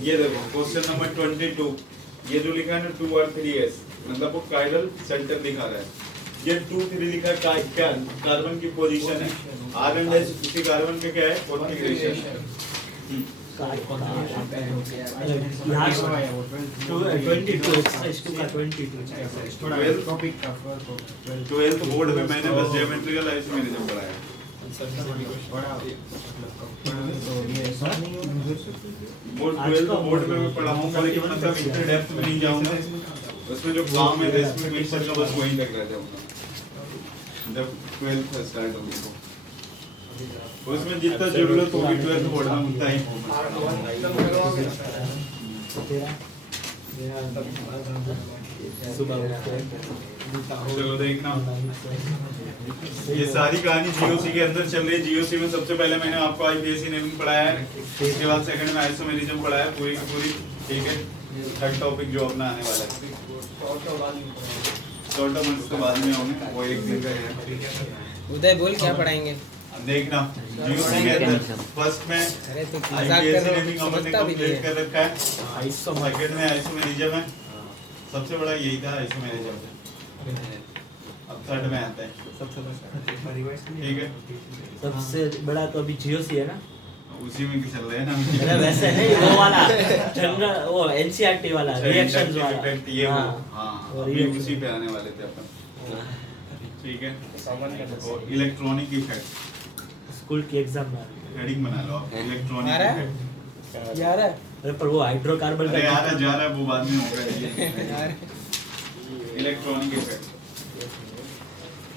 ये देखो क्वेश्चन नंबर 22 ये जो लिखा है ना 2 और 3s मतलब वो कायरल सेंटर दिखा रहा है। ये 2 3 लिखा है क्या कार्बन की पोजीशन है आर एंड एस उसी कार्बन पे क्या है कॉन्फिगरेशन। यहाँ 22 एक्सरसाइज 2 का 22 12th बोर्ड में मैंने बस ज्योमेट्रिकल आइसोमेरिज्म पढ़ाया। बोर्ड 12th बोर्ड में मैं पढ़ाऊंगा लेकिन मतलब इतने डेप्थ में नहीं जाऊंगा। उसमें जो काम है रेसिपी मिक्सर का बस वही तक रह जाऊंगा जब 12th स्टार्ट होगी तो उसमें जितना जरूरत होगी 12th बोर्ड में उतना ही होगा। चलो देखना ये सारी कहानी जीओसी के अंदर चल रही है। जीओसी में सबसे पहले मैंने आपको आईपीएससी नेमिंग पढ़ाया है, उसके बाद सेकंड में आइसोमेरिज्म पढ़ाया पूरी की पूरी ठीक है। थर्ड टॉपिक जो अपना आने वाला है शॉर्ट टर्म उसके बाद में होंगे वो एक दिन का है। उदय बोल क्या पढ़ाएंगे? अब देखना जीओसी के अंदर फर्स्ट में अरे तो मजाक कर आईपीएससी रहे नेमिंग हो, हमने समझता भी नहीं कंप्लीट है। कर रखा है। सेकंड में आइसोमेरिज्म है सबसे बड़ा यही था आइसोमेरिज्म। अब थर्ड में आता है, सबसे बड़ा ठीक है। सबसे बड़ा तो अभी जियो सी है ना। उसी में भी चल रहे हैं ना। अरे वैसे नहीं, वो वाला जनरल, वो एनसीईआरटी वाला, रिएक्शंस वाला। ये वो, हाँ, हाँ, वो अभी reactions। उसी पे आने वाले थे अपन, ठीक है। और इलेक्ट्रॉनिक इफेक्ट, स्कूल की एग्जाम में। हेडिंग बना लो आप, इलेक्ट्रॉनिक आ रहा है? इफेक्ट। यार है अरे पर वो हाइड्रोकार्बन अरे यार जा रहा है, वो बाद में होगा ये। यार इलेक्ट्रॉनिक इफेक्ट,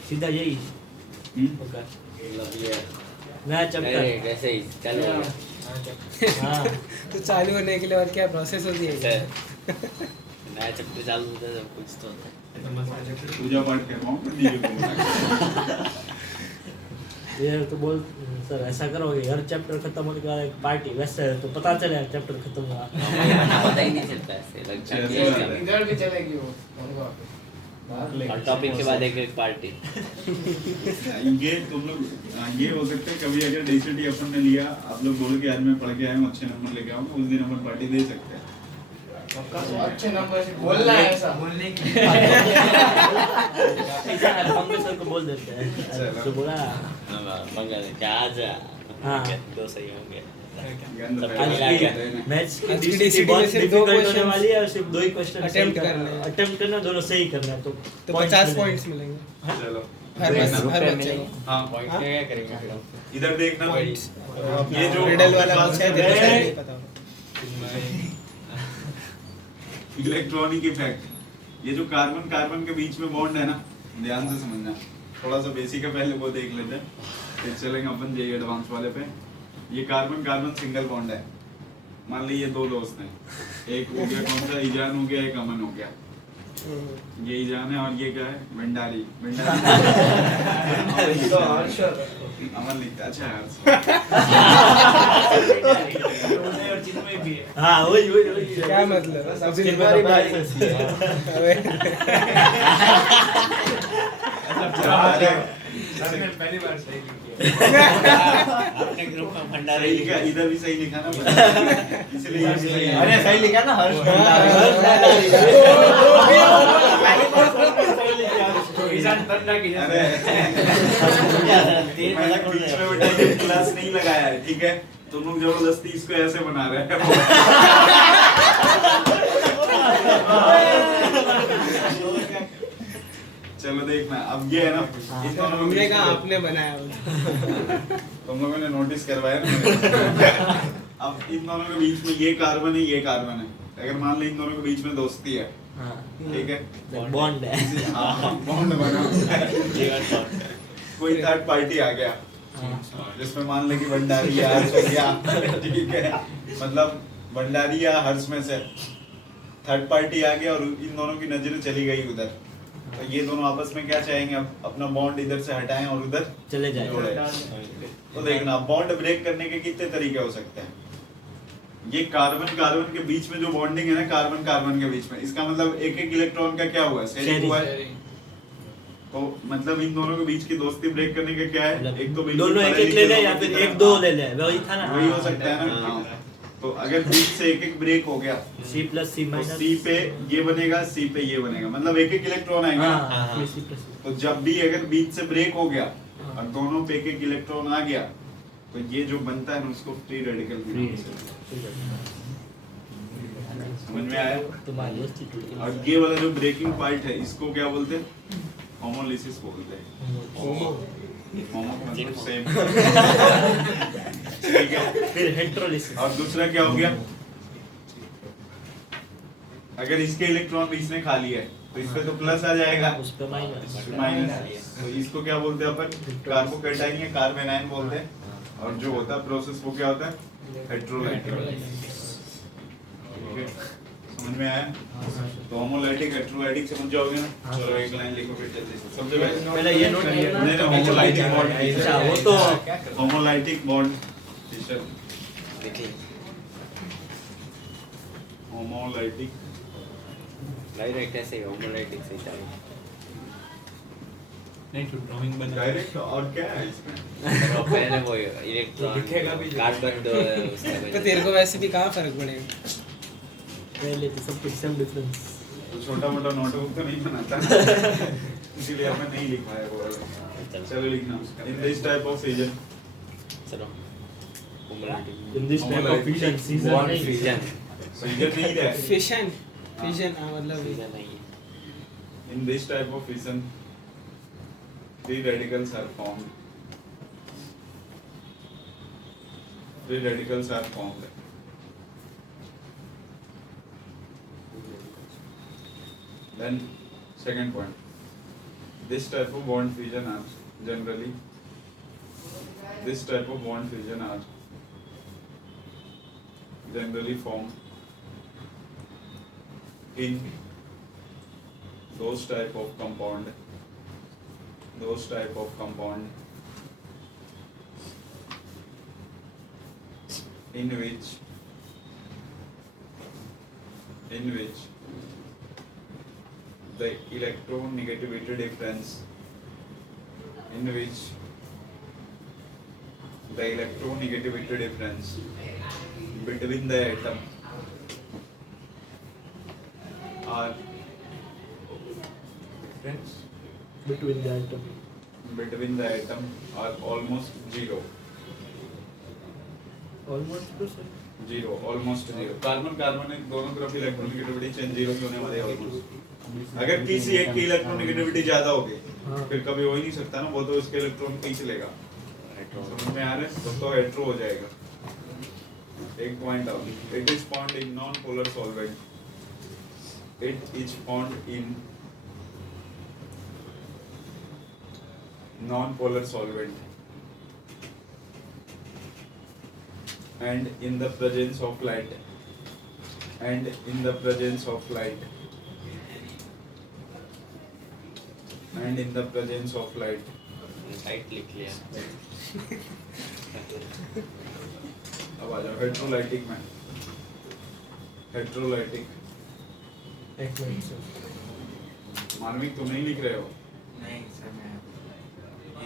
सीधा यही होगा। नया अरे चैप्टर। वैसे ही चालू हो गया। हाँ तो चालू होने के लिए और क्या प्रोसेस होती है? सर, नया चैप्टर चालू होता है सब कुछ तो होता है। पूजा पाठ करवाऊं मैं दीदी को। ये तो बोल सर ऐसा करोगे, हर चैप्टर खत्म होने के बाद एक पार्टी, वैसे तो पता चले चैप्टर खत्म हुआ। पता ही नहीं चलता ऐसे लगता है कि इधर भी चलेगी वो मंगवा पे। और टॉपिक के बाद एक पार्टी। ये तुम लोग ये हो सकता है कभी अगर डीसीटी अपन ने लिया, आप लोग बोलो कि आज मैं पढ़ के आया हूँ, अच्छे नंबर लेके आऊंगा, उस दिन अपन पार्टी दे सकते हैं। पक्का तो अच्छे नंबर से बोलना है ऐसा। बोलने की ऐसा पंकज सर को बोल देते हैं जो बोला। मंगल क्या आज हाँ। दो सही होंगे। गंद सब पैदा मिला के। मैथ्स की आज की DCT DCT बहुत में सिर्फ दो डिफिकल्ट होने questions वाली है, और सिर्फ 2 ही क्वेश्चन attempt करने हैं। अटेम्प्ट करना, दोनों सही करना है, तो तो points 50 मिलेंगे। पॉइंट्स मिलेंगे चलो हर देखना। बच्चे को। हाँ पॉइंट हाँ? क्या करेंगे फिर हम? इधर देखना, ये जो रिडल वाला आपके पूछा है, पास तेरे को है, शायद नहीं पता होगा। इलेक्ट्रॉनिक इफेक्ट, ये जो कार्बन कार्बन के बीच में बॉन्ड है ना, ध्यान से समझना। थोड़ा सा बेसिक है, पहले वो देख लेते हैं, फिर चलेंगे अपन जे एडवांस वाले पे। ये कार्बन कार्बन सिंगल बॉन्ड है। मान ली ये 2 दोस्त हैं, एक हो गया कौन सा, ईजान हो गया, एक अमन हो गया। ये ईजान है और ये क्या है, भंडारी। भंडारी तो हर्ष अमन लिखता है, अच्छा हर्ष। हाँ वही वही वही क्या मतलब? सबसे उसके बड़ी बाद बात अबे अरे, पहली बार सही लिखी अपने ग्रुप में भंडारे सही लिखा, इधर भी सही लिखा ना, इसलिए ये सही है। अरे सही लिखा ना हर्ष अरे मैंने बीच में बेटा ये क्लास नहीं लगाया है, ठीक है? तुम लोग जबरदस्ती इसको ऐसे बना रहे हैं। चलो देखना, अब ये है ना, इन दोनों के हमने बीच कहा में- आपने बनाया वो। तुम लोगों ने नोटिस करवाया ना। अब इन दोनों के बीच में ये कार्बन है, ये कार्बन है। अगर मान लो इन दोनों के बीच में दोस्ती है, ठीक है? बॉन्ड है। हाँ, बॉन्ड बना। कोई थर्ड पार्टी आ गया, जिसमें मान ले कि भंडारी या हर्ष हो गया, ठीक है? मतलब भंडारी या हर्ष में से थर्ड पार्टी आ गया और इन दोनों की नजरें चली गई उधर, तो ये दोनों आपस में क्या चाहेंगे, अब अपना बॉन्ड इधर से हटाएं और उधर चले जाए। जोड़ें। तो देखना, बॉन्ड ब्रेक करने के कितने तरीके हो सकते हैं। ये कार्बन कार्बन के बीच में जो बॉन्डिंग है ना, कार्बन कार्बन के बीच में, इसका मतलब एक एक इलेक्ट्रॉन का क्या हुआ है, शेयरिंग हुआ है। तो मतलब इन दोनों के बीच की दोस्ती ब्रेक करने का क्या है, एक तो बिल्कुल दोनों एक पढ़े एक ले लिखे ले या लोगों की फिर तरह, 1-2 ले ले, वही था ना। वही हो सकता है ना। हाँ। तो अगर बीच से एक एक ब्रेक हो गया, C प्लस C तो माइनस C पे ये बनेगा, C पे ये बनेगा, मतलब एक एक इलेक्ट्रॉन आएंगे ना। हाँ C प्लस तो जब भी अगर बीच से ब्रेक हो गया और दोनों पे एक एक इलेक्ट्रॉन आ गया, तो ये जो बनता है ना, उसको फ्री रेडिकल समझ में आया। तुम्हारी और ये वाला जो ब्रेकिंग पार्ट है, इसको क्या बोलते हैं, होमोलिसिस बोलते हैं। होमो मतलब सेम, ठीक है? फिर हेटेरोलिसिस। और दूसरा क्या हो गया, अगर इसके इलेक्ट्रॉन बीच में खाली है तो इस पे तो प्लस आ जाएगा, उस पे माइनस। माइनस। तो इसको क्या बोलते हैं अपन, कार्बोकैटायन या कार्बेनाइन बोलते हैं। और जो होता है प्रोसेस वो क्या होता है, हेटेरोलाइटिक। ठीक है, समझ में आया? तो होमोलाइटिक हेटेरोलाइटिक समझ जाओगे ना। चलो एक लाइन लिखो फिर जल्दी से। सबसे पहले ये नोट किया ना। नहीं, होमोलाइटिक बॉन्ड। अच्छा वो तो होमोलाइटिक बॉन्ड, टीचर देखिए होमोलाइटिक डायरेक्ट ऐसे होमोलाइटिक से चालू। नहीं तो ड्राइंग बना डायरेक्ट। और क्या है इसमें, और पहले वो इलेक्ट्रॉन दिखेगा भी जो। कार्बन दो उसका तो तेरे को वैसे भी कहाँ फर्क पड़ेगा? पहले तो सब कुछ सेम डिफरेंस। तो छोटा मोटा नोटबुक तो नहीं बनाता। इसीलिए हमने नहीं लिखा है वो वाला। चलो चलो लिखना in this type of fusion चलो In this type of fusion, season Bond नहीं। fusion फ्यूजन नहीं है फिशन फिशन मतलब fusion नहीं है in this type of fission free radicals are formed then second point this type of bond fusion are generally formed in those type of compound in which the electronegativity difference between the atom are Between the atom are almost zero. Carbon carbon दोनों तरफ इलेक्ट्रोनेगेटिविटी चेंज जीरो की होने वाली है ऑलमोस्ट। अगर किसी एक की इलेक्ट्रोनेगेटिविटी ज्यादा होगी फिर कभी हो ही नहीं सकता ना, वो तो उसके इलेक्ट्रॉन खींच लेगा। समझ में आ रहा है? तो हेटेरो हो जाएगा। एक पॉइंट आओ, it is found in non polar solvent and in the presence of light site लिख लिया अब आ जाओ हेटेरोलाइटिक में। मानविक तुम नहीं लिख रहे हो? नहीं सर मैं ये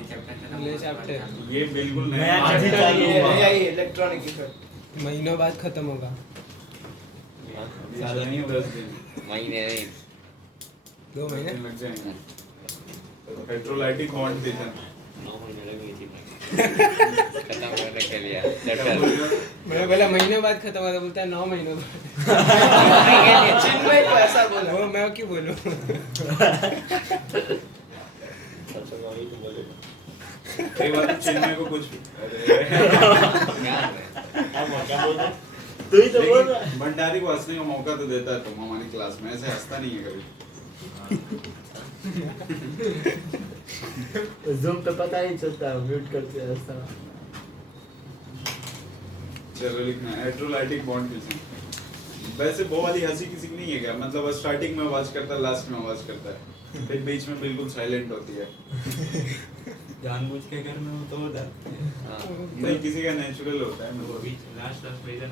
अगले चैप्टर ये बिल्कुल नया नया चैप्टर चैप्टर चाहिए। यही इलेक्ट्रॉनिक इफेक्ट महीनों बाद खत्म होगा। ज्यादा नहीं 10 दिन महीने नहीं 2 महीने लग जाएंगे। तो हेटेरोलाइटिक बॉन्ड फिशन 9 महीने लगेंगे थी खत्म करने के लिए चैप्टर मैंने बोला महीनों बाद खत्म होगा, बोलता है 9 महीनों बाद। चिन्मय को ऐसा बोला वो मैं क्यों बोलूं? कई बार चिन्मय को कुछ क्या बोल रहे? तू ही तो बोल रहा है। लेकिन भंडारी को हंसने का मौका तो देता है तुम हमारी क्लास में, ऐसे हंसता नहीं है कभी। Zoom पे पता नहीं चलता, म्यूट करते हैं ऐसा। चलो लिखना हेटेरोलाइटिक बॉन्ड फिशन। वैसे वो वाली हंसी किसी की नहीं है क्या? मतलब स्टार्टिंग में आवाज करता है, लास्ट में आवाज करता है, फिर बीच में बिल्कुल साइलेंट होती है। जानबूझ के करना हो तो होता है। नहीं, किसी का नेचुरल होता है। वो बीच लास्ट रीजन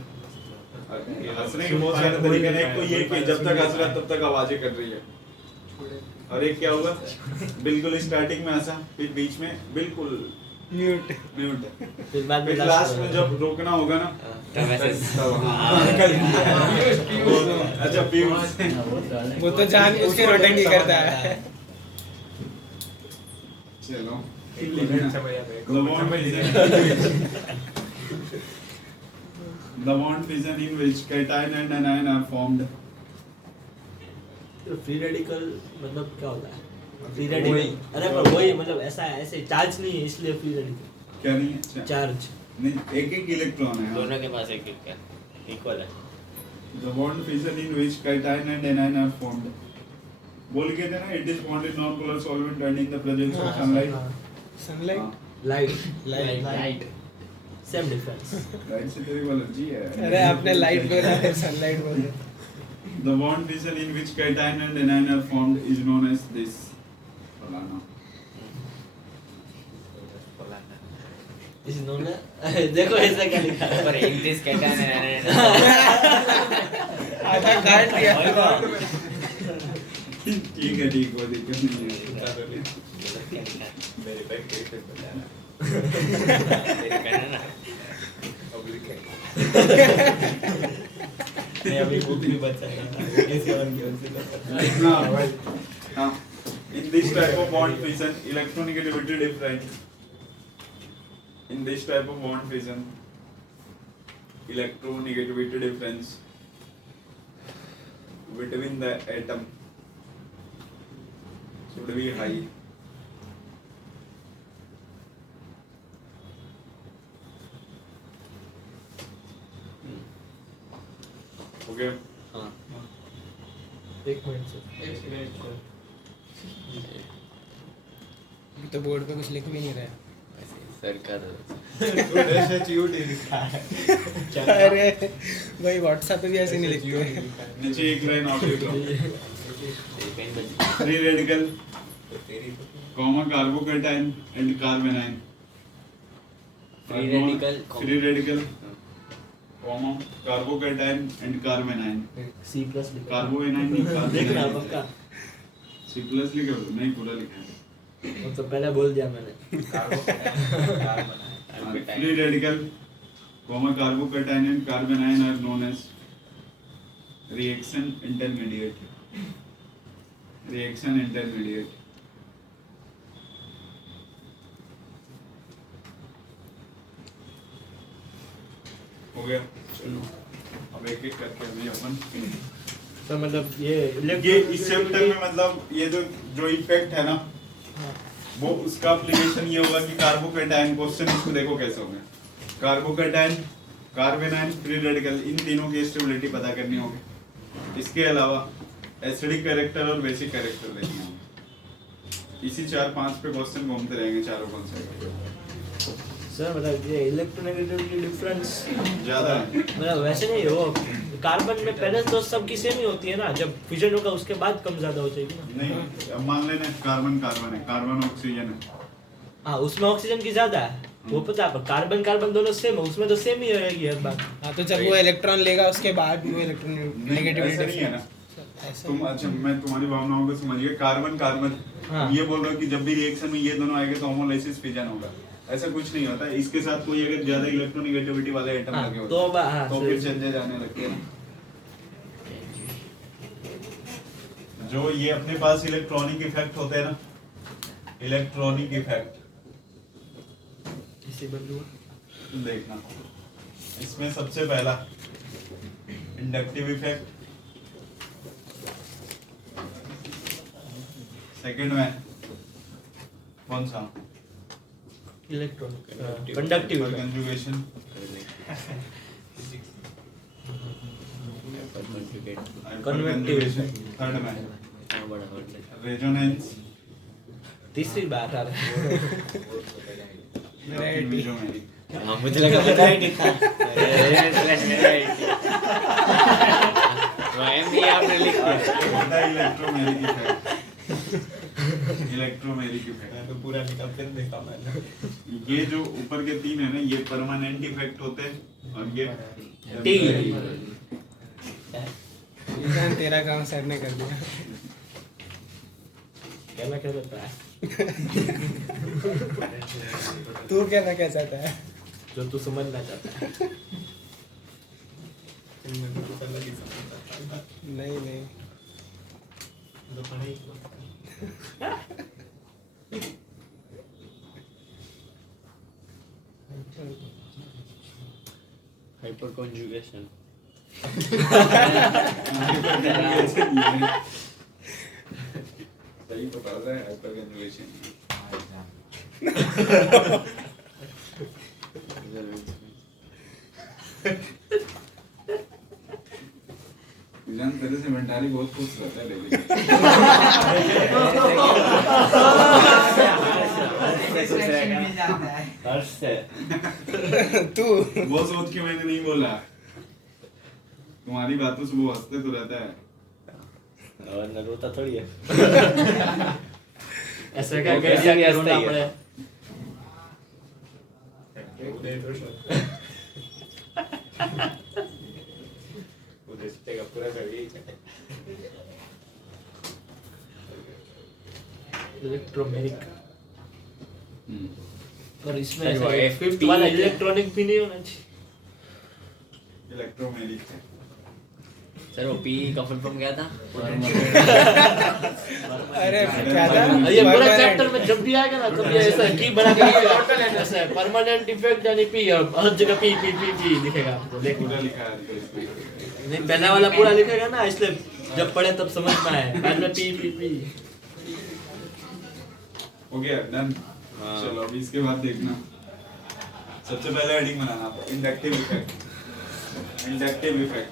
हंसने के बहुत सारे तरीके हैं। एक तो ये कि जब तक हंस रहा है तब तक आवाजें कर रही है, और एक क्या होगा बिल्कुल स्टार्टिंग में हंसा, फिर बीच में बिल्कुल म्यूट फिर बाद में लास्ट में जब रोकना होगा ना तब ऐसे अच्छा व्यूज वो तो जान उसके रोटेट नहीं करता है। चलो the bond fission in which cation and anion are formed तो फ्री रेडिकल मतलब क्या होता है? फ्री रेडिकल अरे पर वही मतलब ऐसा ऐसे चार्ज नहीं है इसलिए फ्री रेडिकल। क्या नहीं है? अच्छा चार्ज नहीं, एक एक इलेक्ट्रॉन है। दोनों के पास एक एक इक्वल है the bond fission in which cation and anion are formed बोल के थे ना, it is formed in non-polar solvent and in the presence of sunlight। Sunlight light light same difference. Light से तेरी एलर्जी है। अरे आपने लाइट बोला है, सनलाइट बोला। The bond fission in which cation and anion are formed is known as this फलाना। इस नोने देखो ऐसा क्या लिखा है पर इन दिस कैटन है आधा काट दिया। ठीक है, ठीक हो, दिक्कत नहीं है। मेरे बैग कैसे बताना मेरे कहना ना मैं अभी बुक भी बचा था कैसे और क्या से लिखना हाँ In this type of bond fission, electronegativity different. In this type of bond fission, electronegativity difference between the atom should be high. Okay. हाँ एक मिनट सर अभी तो बोर्ड पे कुछ लिख भी नहीं रहा है। सरकार अरे भाई व्हाट्सएप पे भी ऐसे नहीं लिखते हैं। नीचे एक लाइन और लिख लो। Free radical comma carbocation and carbanion. Free radical comma carbocation and carbanion. C+ carbanion देखना पक्का C+ लिखा हो नहीं पूरा लिखा है। वो तो पहले बोल दिया मैंने free radical comma carbocation and carbanion are known as reaction intermediate. Reaction intermediate. हो गया चलो अब एक एक करके अभी अपन तो मतलब ये इस चैप्टर में मतलब ये जो इफेक्ट है ना वो उसका एप्लीकेशन ये होगा कि कार्बोकैटायन क्वेश्चन इसको देखो कैसे होंगे। कार्बोकैटायन कार्बेनाइन फ्री रेडिकल इन तीनों की स्टेबिलिटी पता करनी होगी। इसके अलावा एसिडिक कैरेक्टर और बेसिक कैरेक्टर देखने होंगे। इसी 4-5 पे क्वेश्चन घूमते रहेंगे चारों कॉन्सेप्ट। सर मतलब ये इलेक्ट्रोनेगेटिविटी डिफरेंस ज्यादा है मतलब वैसे नहीं हो कार्बन में पहले तो सबकी सेम ही होती है ना, जब फ्यूजन होगा उसके बाद कम ज्यादा हो जाएगी ना। नहीं अब मान लेना कार्बन कार्बन है, कार्बन ऑक्सीजन है। हाँ उसमें ऑक्सीजन की ज्यादा है वो पता है, पर कार्बन कार्बन दोनों सेम है उसमें तो सेम ही रहेगी हर बार। हाँ तो जब वो इलेक्ट्रॉन लेगा उसके बाद वो नहीं, इलेक्ट्रोनेगेटिविटी ऐसा नहीं है ना। तुम अच्छा मैं तुम्हारी भावनाओं को समझिए। कार्बन कार्बन हाँ। ये बोल रहे हो कि जब भी रिएक्शन में ये दोनों आएंगे तो होमोलाइसिस फिजन होगा। ऐसा कुछ नहीं होता। इसके साथ कोई अगर ज्यादा इलेक्ट्रोनेगेटिविटी वाले एटम हाँ, लगे होते तो तो फिर चेंजेस आने लगते हैं। जो ये अपने पास इलेक्ट्रॉनिक इफेक्ट होते हैं ना, इलेक्ट्रॉनिक इफेक्ट इसी बंदू देखना। इसमें सबसे पहला इंडक्टिव इफेक्ट, सेकंड में कौन सा electron conductive conjugation, convective, third में रेजोनेंस, तीसरी बात आ रही मेजोमेरिक। हाँ मुझे लगा पता ही नहीं था भी आपने लिख दिया इलेक्ट्रोमेरिक इफेक्ट। इलेक्ट्रोमेरिक इफेक्ट तो पूरा लिखा फिर देखा मैंने। ये जो ऊपर के तीन है ना ये परमानेंट इफेक्ट होते हैं और ये टी ईशान तेरा काम सर ने कर दिया। कहना क्या रहता है तू कहना क्या चाहता है? जो तू समझना चाहता है। नहीं नहीं हाइपर कॉन्जुगेशन सही बता रहा है हाइपर कंजुगेशन। जान तेरे से मेंटाली बहुत खुश रहता है डेली। हर्ष से तू वो सोच के मैंने नहीं बोला। तुम्हारी बातों से वो हंसते तो रहता है। और न रोता थोड़ी है ऐसा क्या वो कर कैसा दिया कि कैसा रोना ही है। पड़े। इलेक्ट्रोमेरिक और इसमें सही वो ऐसा फिफ्थ FP वाला है। इलेक्ट्रॉनिक भी नहीं होना चाहिए। इलेक्ट्रोमेरिक है। सर वो पी का फुल फॉर्म क्या था? अरे क्या था? ये पूरा Permanent. चैप्टर में जब भी आएगा ना कभी ऐसा की बना के लिखेगा ऐसा परमानेंट इफेक्ट यानी पी हर जगह पी पी पी पी लिखेगा आपको देखो पूरा लिखा है आजकल इसमें। नहीं पहला वाला पूरा लिखेगा ना इसलिए जब पढ़े तब समझ में आए बाद में पी पी पी हो गया डन। चलो अभी इसके बाद देखना, सबसे पहले हेडिंग बनाना आपको inductive effect. Inductive effect,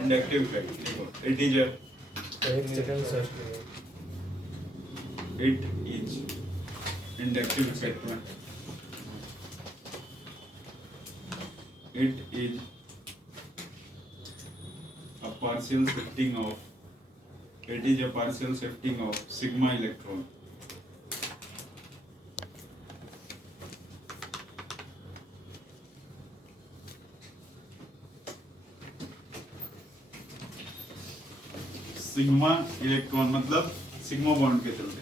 inductive effect देखो, इट इज एक सेकंड सर इंडक्टिव इफेक्ट में it is a partial shifting of sigma electron sigma electron मतलब सिग्मा बॉन्ड के चलते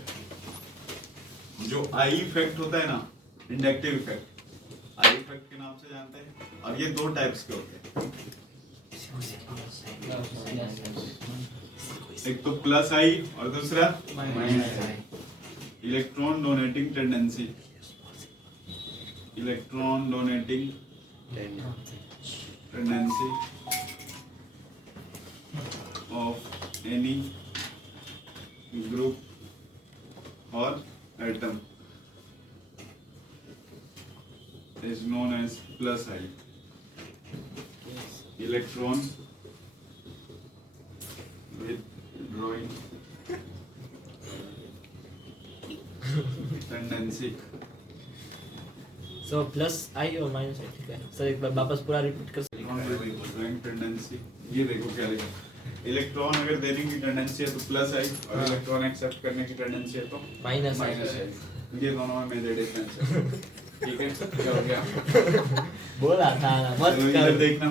जो आई इफेक्ट होता है ना, इंडक्टिव इफेक्ट, आई इफेक्ट के नाम से जानते हैं। और ये दो टाइप्स के होते हैं, एक तो प्लस आई और दूसरा minus I. Electron donating tendency, electron donating tendency of any group और atom is known as plus I. Electron withdrawing tendency. So plus I और माइनस आई ठीक है सर एक बार वापस पूरा रिपीट कर Electron withdrawing tendency. ये देखो क्या लिखा, इलेक्ट्रॉन अगर देने की टेंडेंसी है तो प्लस आई और इलेक्ट्रॉन एक्सेप्ट करने की टेंडेंसी है तो माइनस माइनस आई। ये दोनों में मेजर डिफरेंस है। ठीक है, क्या हो गया? बोला था ना मत चलो इधर कर देखना,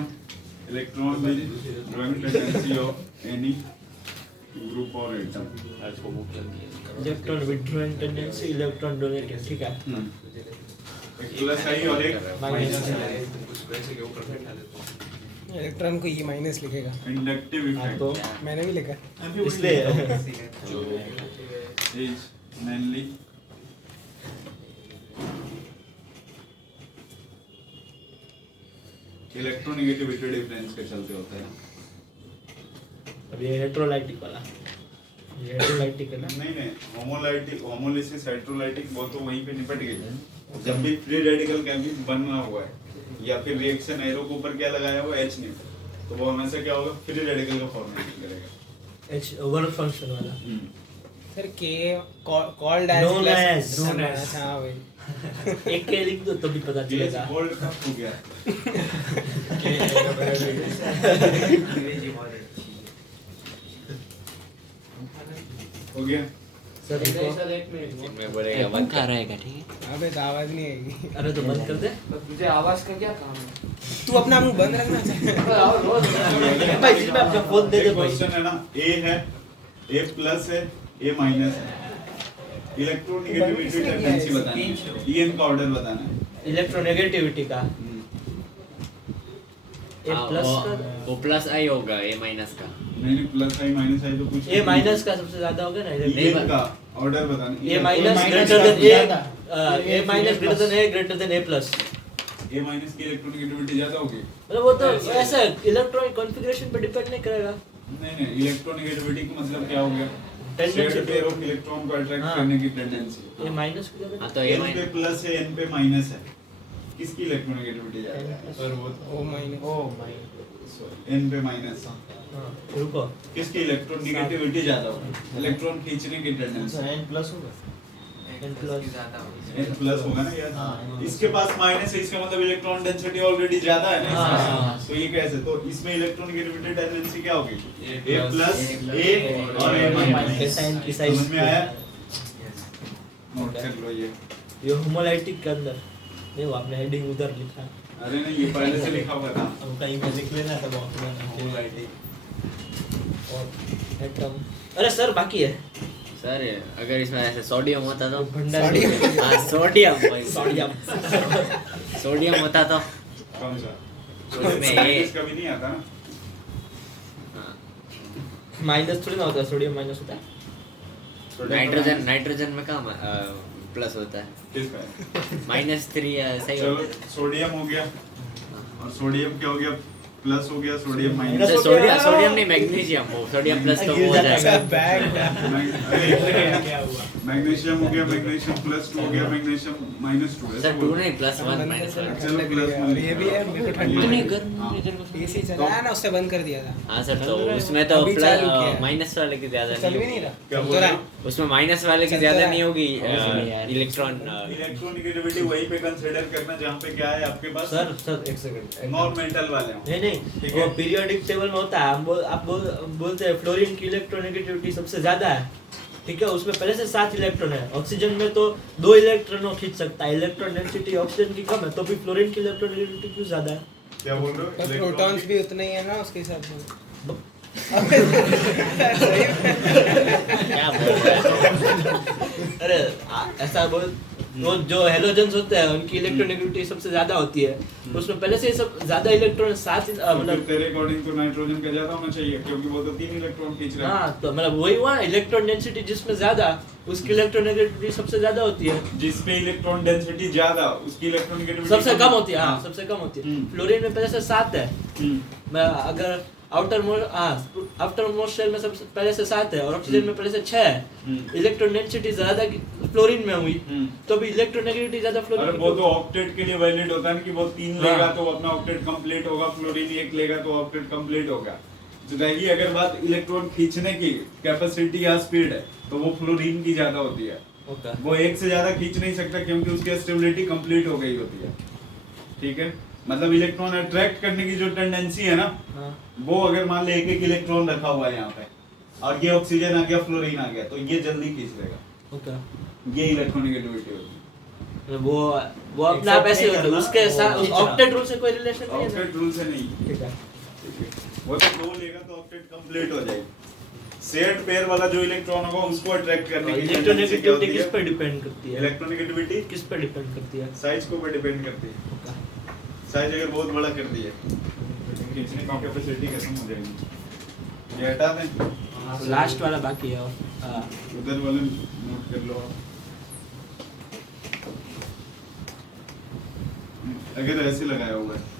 electron withdrawing tendency of any group or atom. Electron withdrawing tendency electron donating ठीक है एक प्लस आई और एक माइनस इलेक्ट्रॉन को ये माइनस लिखेगा, इंडक्टिव तो इफेक्ट मैंने भी लिखा। इसलिए is mainly इलेक्ट्रोनेगेटिविटी डिफरेंस के चलते होता है। अब ये हेटेरोलाइटिक वाला ये हेटेरोलाइटिक है ना नहीं होमोलाइटिक, होमोलिसिस, हेटेरोलाइटिक वो तो वहीं पे निपट गई। जब भी फ्री रेडिकल का भी बना हुआ है या फिर रिएक्शन एरो के ऊपर क्या लगाया हुआ H नहीं, तो वो हमेशा क्या होगा, फ्री रेडिकल का फॉर्मेशन करेगा। एच ओवर फंक्शन वाला सर के called as Known as. Known as. हाँ भाई एक के लिख दो तभी पता चलेगा गोल्ड कप हो गया। हो गया। सर सर एक मिनट मैं बोलेगा बंद कर रहेगा ठीक है। अबे तो आवाज नहीं आएगी। अरे तो बंद कर दे तुझे आवाज का क्या काम है? तू अपना मुंह बंद रखना चाहिए। भाई इसमें अपना फोन दे दे भाई क्वेश्चन है ना, ए है, ए प्लस है, ए माइनस है, इलेक्ट्रोनेगेटिविटी टेंडेंसी बतानी है, ईएन का ऑर्डर बताना है। इलेक्ट्रोनेगेटिविटी का ए प्लस का वो प्लस आई होगा ए माइनस का। नहीं प्लस आई माइनस आई तो कुछ ए माइनस का सबसे ज्यादा होगा ना ईएन का ऑर्डर बताना है। ए माइनस ग्रेटर देन ए माइनस ग्रेटर देन ए ग्रेटर देन ए प्लस ए माइनस की इलेक्ट्रोनेगेटिविटी ज्यादा होगी। मतलब वो तो ऐसा इलेक्ट्रॉनिक कॉन्फ़िगरेशन पे डिपेंड नहीं करेगा नहीं इलेक्ट्रोनेगेटिविटी का मतलब क्या हो गया, Tendency share pair of electron को अट्रैक्ट हाँ। करने की टेंडेंसी। ए माइनस की हाँ जगह तो ए एन पे माइनस प्लस है, एन पे माइनस है, किसकी इलेक्ट्रोनेगेटिविटी ज्यादा है? और वो O minus O my N पे माइनस हां रुको किसकी इलेक्ट्रोनेगेटिविटी ज्यादा होगी, इलेक्ट्रॉन खींचने की टेंडेंसी। n प्लस होगा n प्लस एन प्लस होगा ना यार, इसके पास माइनस है, इसका मतलब इलेक्ट्रॉन डेंसिटी ऑलरेडी ज्यादा है ना हाँ, इसमें। हाँ। तो ये कैसे, तो इसमें इलेक्ट्रोनेगेटिविटी टेंडेंसी क्या होगी, ए प्लस ए और ए माइनस। कैसा n की साइज समझ में आया? नोट कर लो ये होमोलाइटिक के अंदर नहीं वो आपने हेडिंग उधर लिखा अरे नहीं ये पहले से लिखा हुआ था। अब कहीं पे लिख लेना तब और एटम अरे सर बाकी है सर अगर इसमें ऐसे सोडियम होता तो भंडार हाँ सोडियम भाई सोडियम सोडियम होता तो कौन सा उसमें ये माइनस कभी नहीं आता ना माइनस थोड़ी ना होता है, सोडियम माइनस होता है। नाइट्रोजन नाइट्रोजन में कहाँ प्लस होता है किसका है? -3 सही चलो होता है सोडियम हो गया और सोडियम क्या हो गया प्लस हो गया सोडियम माइनस Minus हो सोडियम गया। सोडियम नहीं मैग्नीशियम हो सोडियम प्लस तो वो हो जाएगा मैग्नीशियम हो गया मैग्नीशियम प्लस 2 हो गया मैग्नीशियम -2 सर 2 नहीं +1 -1 चलो प्लस ये भी है मेरे को ठंड नहीं लगी। गर्म इधर को एसी चलाया ना उससे बंद कर दिया था हाँ सर तो उसमें तो अभी प्लस चालू किया है। माइनस वाले की ज्यादा चल भी नहीं नहीं होगी। रहा क्या चल बोल तो रहे रहा हो? उसमें माइनस वाले की चलता ज्यादा रहा। नहीं होगी यार। इलेक्ट्रॉन इलेक्ट्रोनिगेटिविटी वहीं पे कंसीडर करना जहाँ पे क्या है आपके पास सर एक सेकंड नॉन मेटल वाले हो नहीं ठीक नहीं है। वो पीरियोडिक टेबल में होता है। आप बोलते हैं फ्लोरीन की इलेक्ट्रोनेगेटिविटी सबसे ज्यादा है, ठीक है। उसमें पहले से 7 इलेक्ट्रॉन है। ऑक्सीजन में तो 2 इलेक्ट्रॉनों खींच सकता है। इलेक्ट्रॉन डेंसिटी ऑक्सीजन की कम है, तो भी फ्लोरीन की इलेक्ट्रोनेगेटिविटी क्यों ज्यादा है? क्या बोल रहे हो पर इलेक्ट्रॉन प्रोटॉन्स की- भी उतने ही है ना उसके हिसाब से क्या बोल रहा है अरे ऐसा बोल वो जो हेलोजन्स होते हैं उनकी इलेक्ट्रोनेगेटिविटी सबसे ज्यादा होती है। उसमें पहले से ही सब ज्यादा इलेक्ट्रॉन 7 तो फिर मतलब तेरे अकॉर्डिंग तो नाइट्रोजन का ज्यादा होना चाहिए क्योंकि वो तो 3 इलेक्ट्रॉन खींच रहा है हाँ, तो मतलब वही हुआ इलेक्ट्रॉन डेंसिटी जिसमें ज्यादा उसकी इलेक्ट्रोनेगेटिविटी सबसे ज्यादा होती है। जिस पे इलेक्ट्रॉन डेंसिटी ज्यादा उसकी इलेक्ट्रोनिगेटिविटी सबसे कम होती है, हाँ सबसे कम होती है। फ्लोरीन में पहले से 7 है। मैं अगर आफ्टर मोस्ट शेल में सबसे पहले से 7 है और ऑक्सीजन में पहले से 6 है। इलेक्ट्रॉन डेंसिटी ज्यादा फ्लोरीन में हुई तो भी इलेक्ट्रोनेगेटिविटी ज्यादा अरे फ्लोरीन वो तो ऑक्टेट के लिए वैलिड होता है ना कि वो 3 हाँ। लेगा तो अपना ऑक्टेट कंप्लीट होगा फ्लोरीन 1 लेगा तो ऑक्टेट कंप्लीट होगा। तो रही अगर बात इलेक्ट्रॉन खींचने की कैपेसिटी या स्पीड है तो वो फ्लोरीन की ज्यादा होती है। ओके वो 1 से ज्यादा खींच नहीं सकता क्योंकि उसकी स्टेबिलिटी कंप्लीट हो गई होती है। ठीक है मतलब इलेक्ट्रॉन अट्रैक्ट करने की जो टेंडेंसी है ना हाँ वो अगर मान ले एक इलेक्ट्रॉन रखा हुआ है यहाँ पे और ये ऑक्सीजन आ गया फ्लोरीन आ गया तो ये जल्दी खींच लेगा। ओके ये इलेक्ट्रोनिगेटिविटी होगी। वो अपना आप ऐसे होता है उसके साथ उस ऑक्टेट रूल से कोई रिलेशन नहीं है ऑक्टेट रूल से नहीं ठीक है। ठीक है वो तो 2 लेगा तो ऑक्टेट कंप्लीट हो जाएगी। सेट पेयर वाला जो इलेक्ट्रॉन होगा उसको अट्रैक्ट करने की इलेक्ट्रोनेगेटिविटी किस पे डिपेंड करती है? इलेक्ट्रोनिगेटिविटी किस पे डिपेंड करती है? साइज को पे डिपेंड करती है। साइज अगर बहुत बड़ा कर दिया खींचने की कैपेसिटी खत्म हो जाएगी। ये हटा दें लास्ट वाला बाकी है और हाँ उधर वाले नोट कर लो आप। अगर ऐसे लगाया हुआ है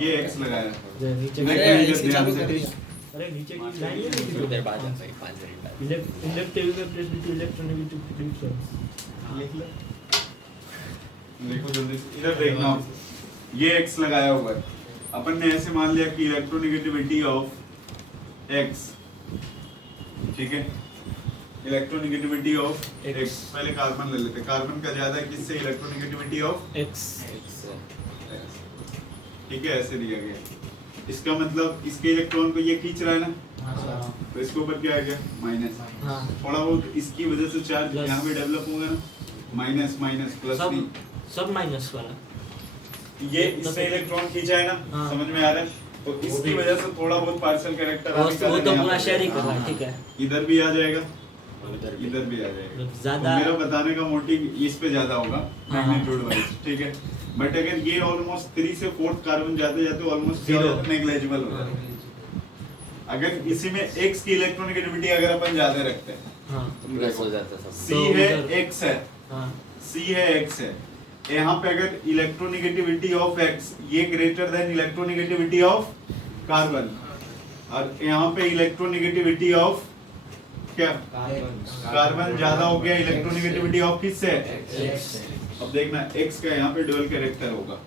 ये एक्स लगाया है नीचे मैं अरे, कहीं AC ध्यान चालू से- कर दिया। अरे नीचे की थोड़ी लाइन देर बाद आता है 5 मिनट बाद इंडक्टिव इलेक्ट्रिसिटी इलेक्ट्रोनेगेटिविटी डिफरेंस लिख लो देखो जल्दी से इधर देखना आप। ये एक्स लगाया हुआ है अपन ने ऐसे मान लिया कि इलेक्ट्रोनिगेटिविटी ऑफ एक्स ठीक है इलेक्ट्रोनिगेटिविटी ऑफ एक्स पहले कार्बन ले लेते कार्बन का ज्यादा है किससे इलेक्ट्रोनिगेटिविटी ऑफ एक्स ठीक है ऐसे दिया गया इसका मतलब इसके इलेक्ट्रॉन को ये खींच रहा है ना तो इसके ऊपर क्या आ गया माइनस हाँ थोड़ा बहुत इसकी वजह से चार्ज Plus. यहाँ पे डेवलप होगा ना माइनस माइनस प्लस नहीं सब माइनस वाला ये इससे इलेक्ट्रॉन खींचा है ना हाँ। समझ में आ रहा है तो इसकी वजह से थोड़ा बहुत पार्शियल कैरेक्टर वो तो पूरा शेयर ही कर रहा है ठीक है। इधर भी आ जाएगा इधर भी आ जाएगा ज्यादा तो मेरा बताने का मोटिव इस पे ज्यादा होगा हाँ। मैग्नीट्यूड वाइज ठीक है बट अगर ये ऑलमोस्ट 3 से 4 कार्बन जाते जाते ऑलमोस्ट Zero. नेग्लिजिबल हो जाएगा। अगर इसी में x की इलेक्ट्रोनिगेटिविटी अगर अपन ज्यादा रखते हैं हाँ प्लस हो जाता सब C तो है उधर- x है हाँ C है x है यहाँ पे अगर इलेक्ट्रोनिगेटिविटी ऑफ x ये greater than electronegativity of carbon और यहाँ पे इलेक्ट्रोनिगेटिविटी ऑफ क्या कार्बन ज्यादा हो गया इलेक्ट्रोनिगेटिविटी ऑफ किससे अब देखना x का यहाँ पे डुअल कैरेक्टर होगा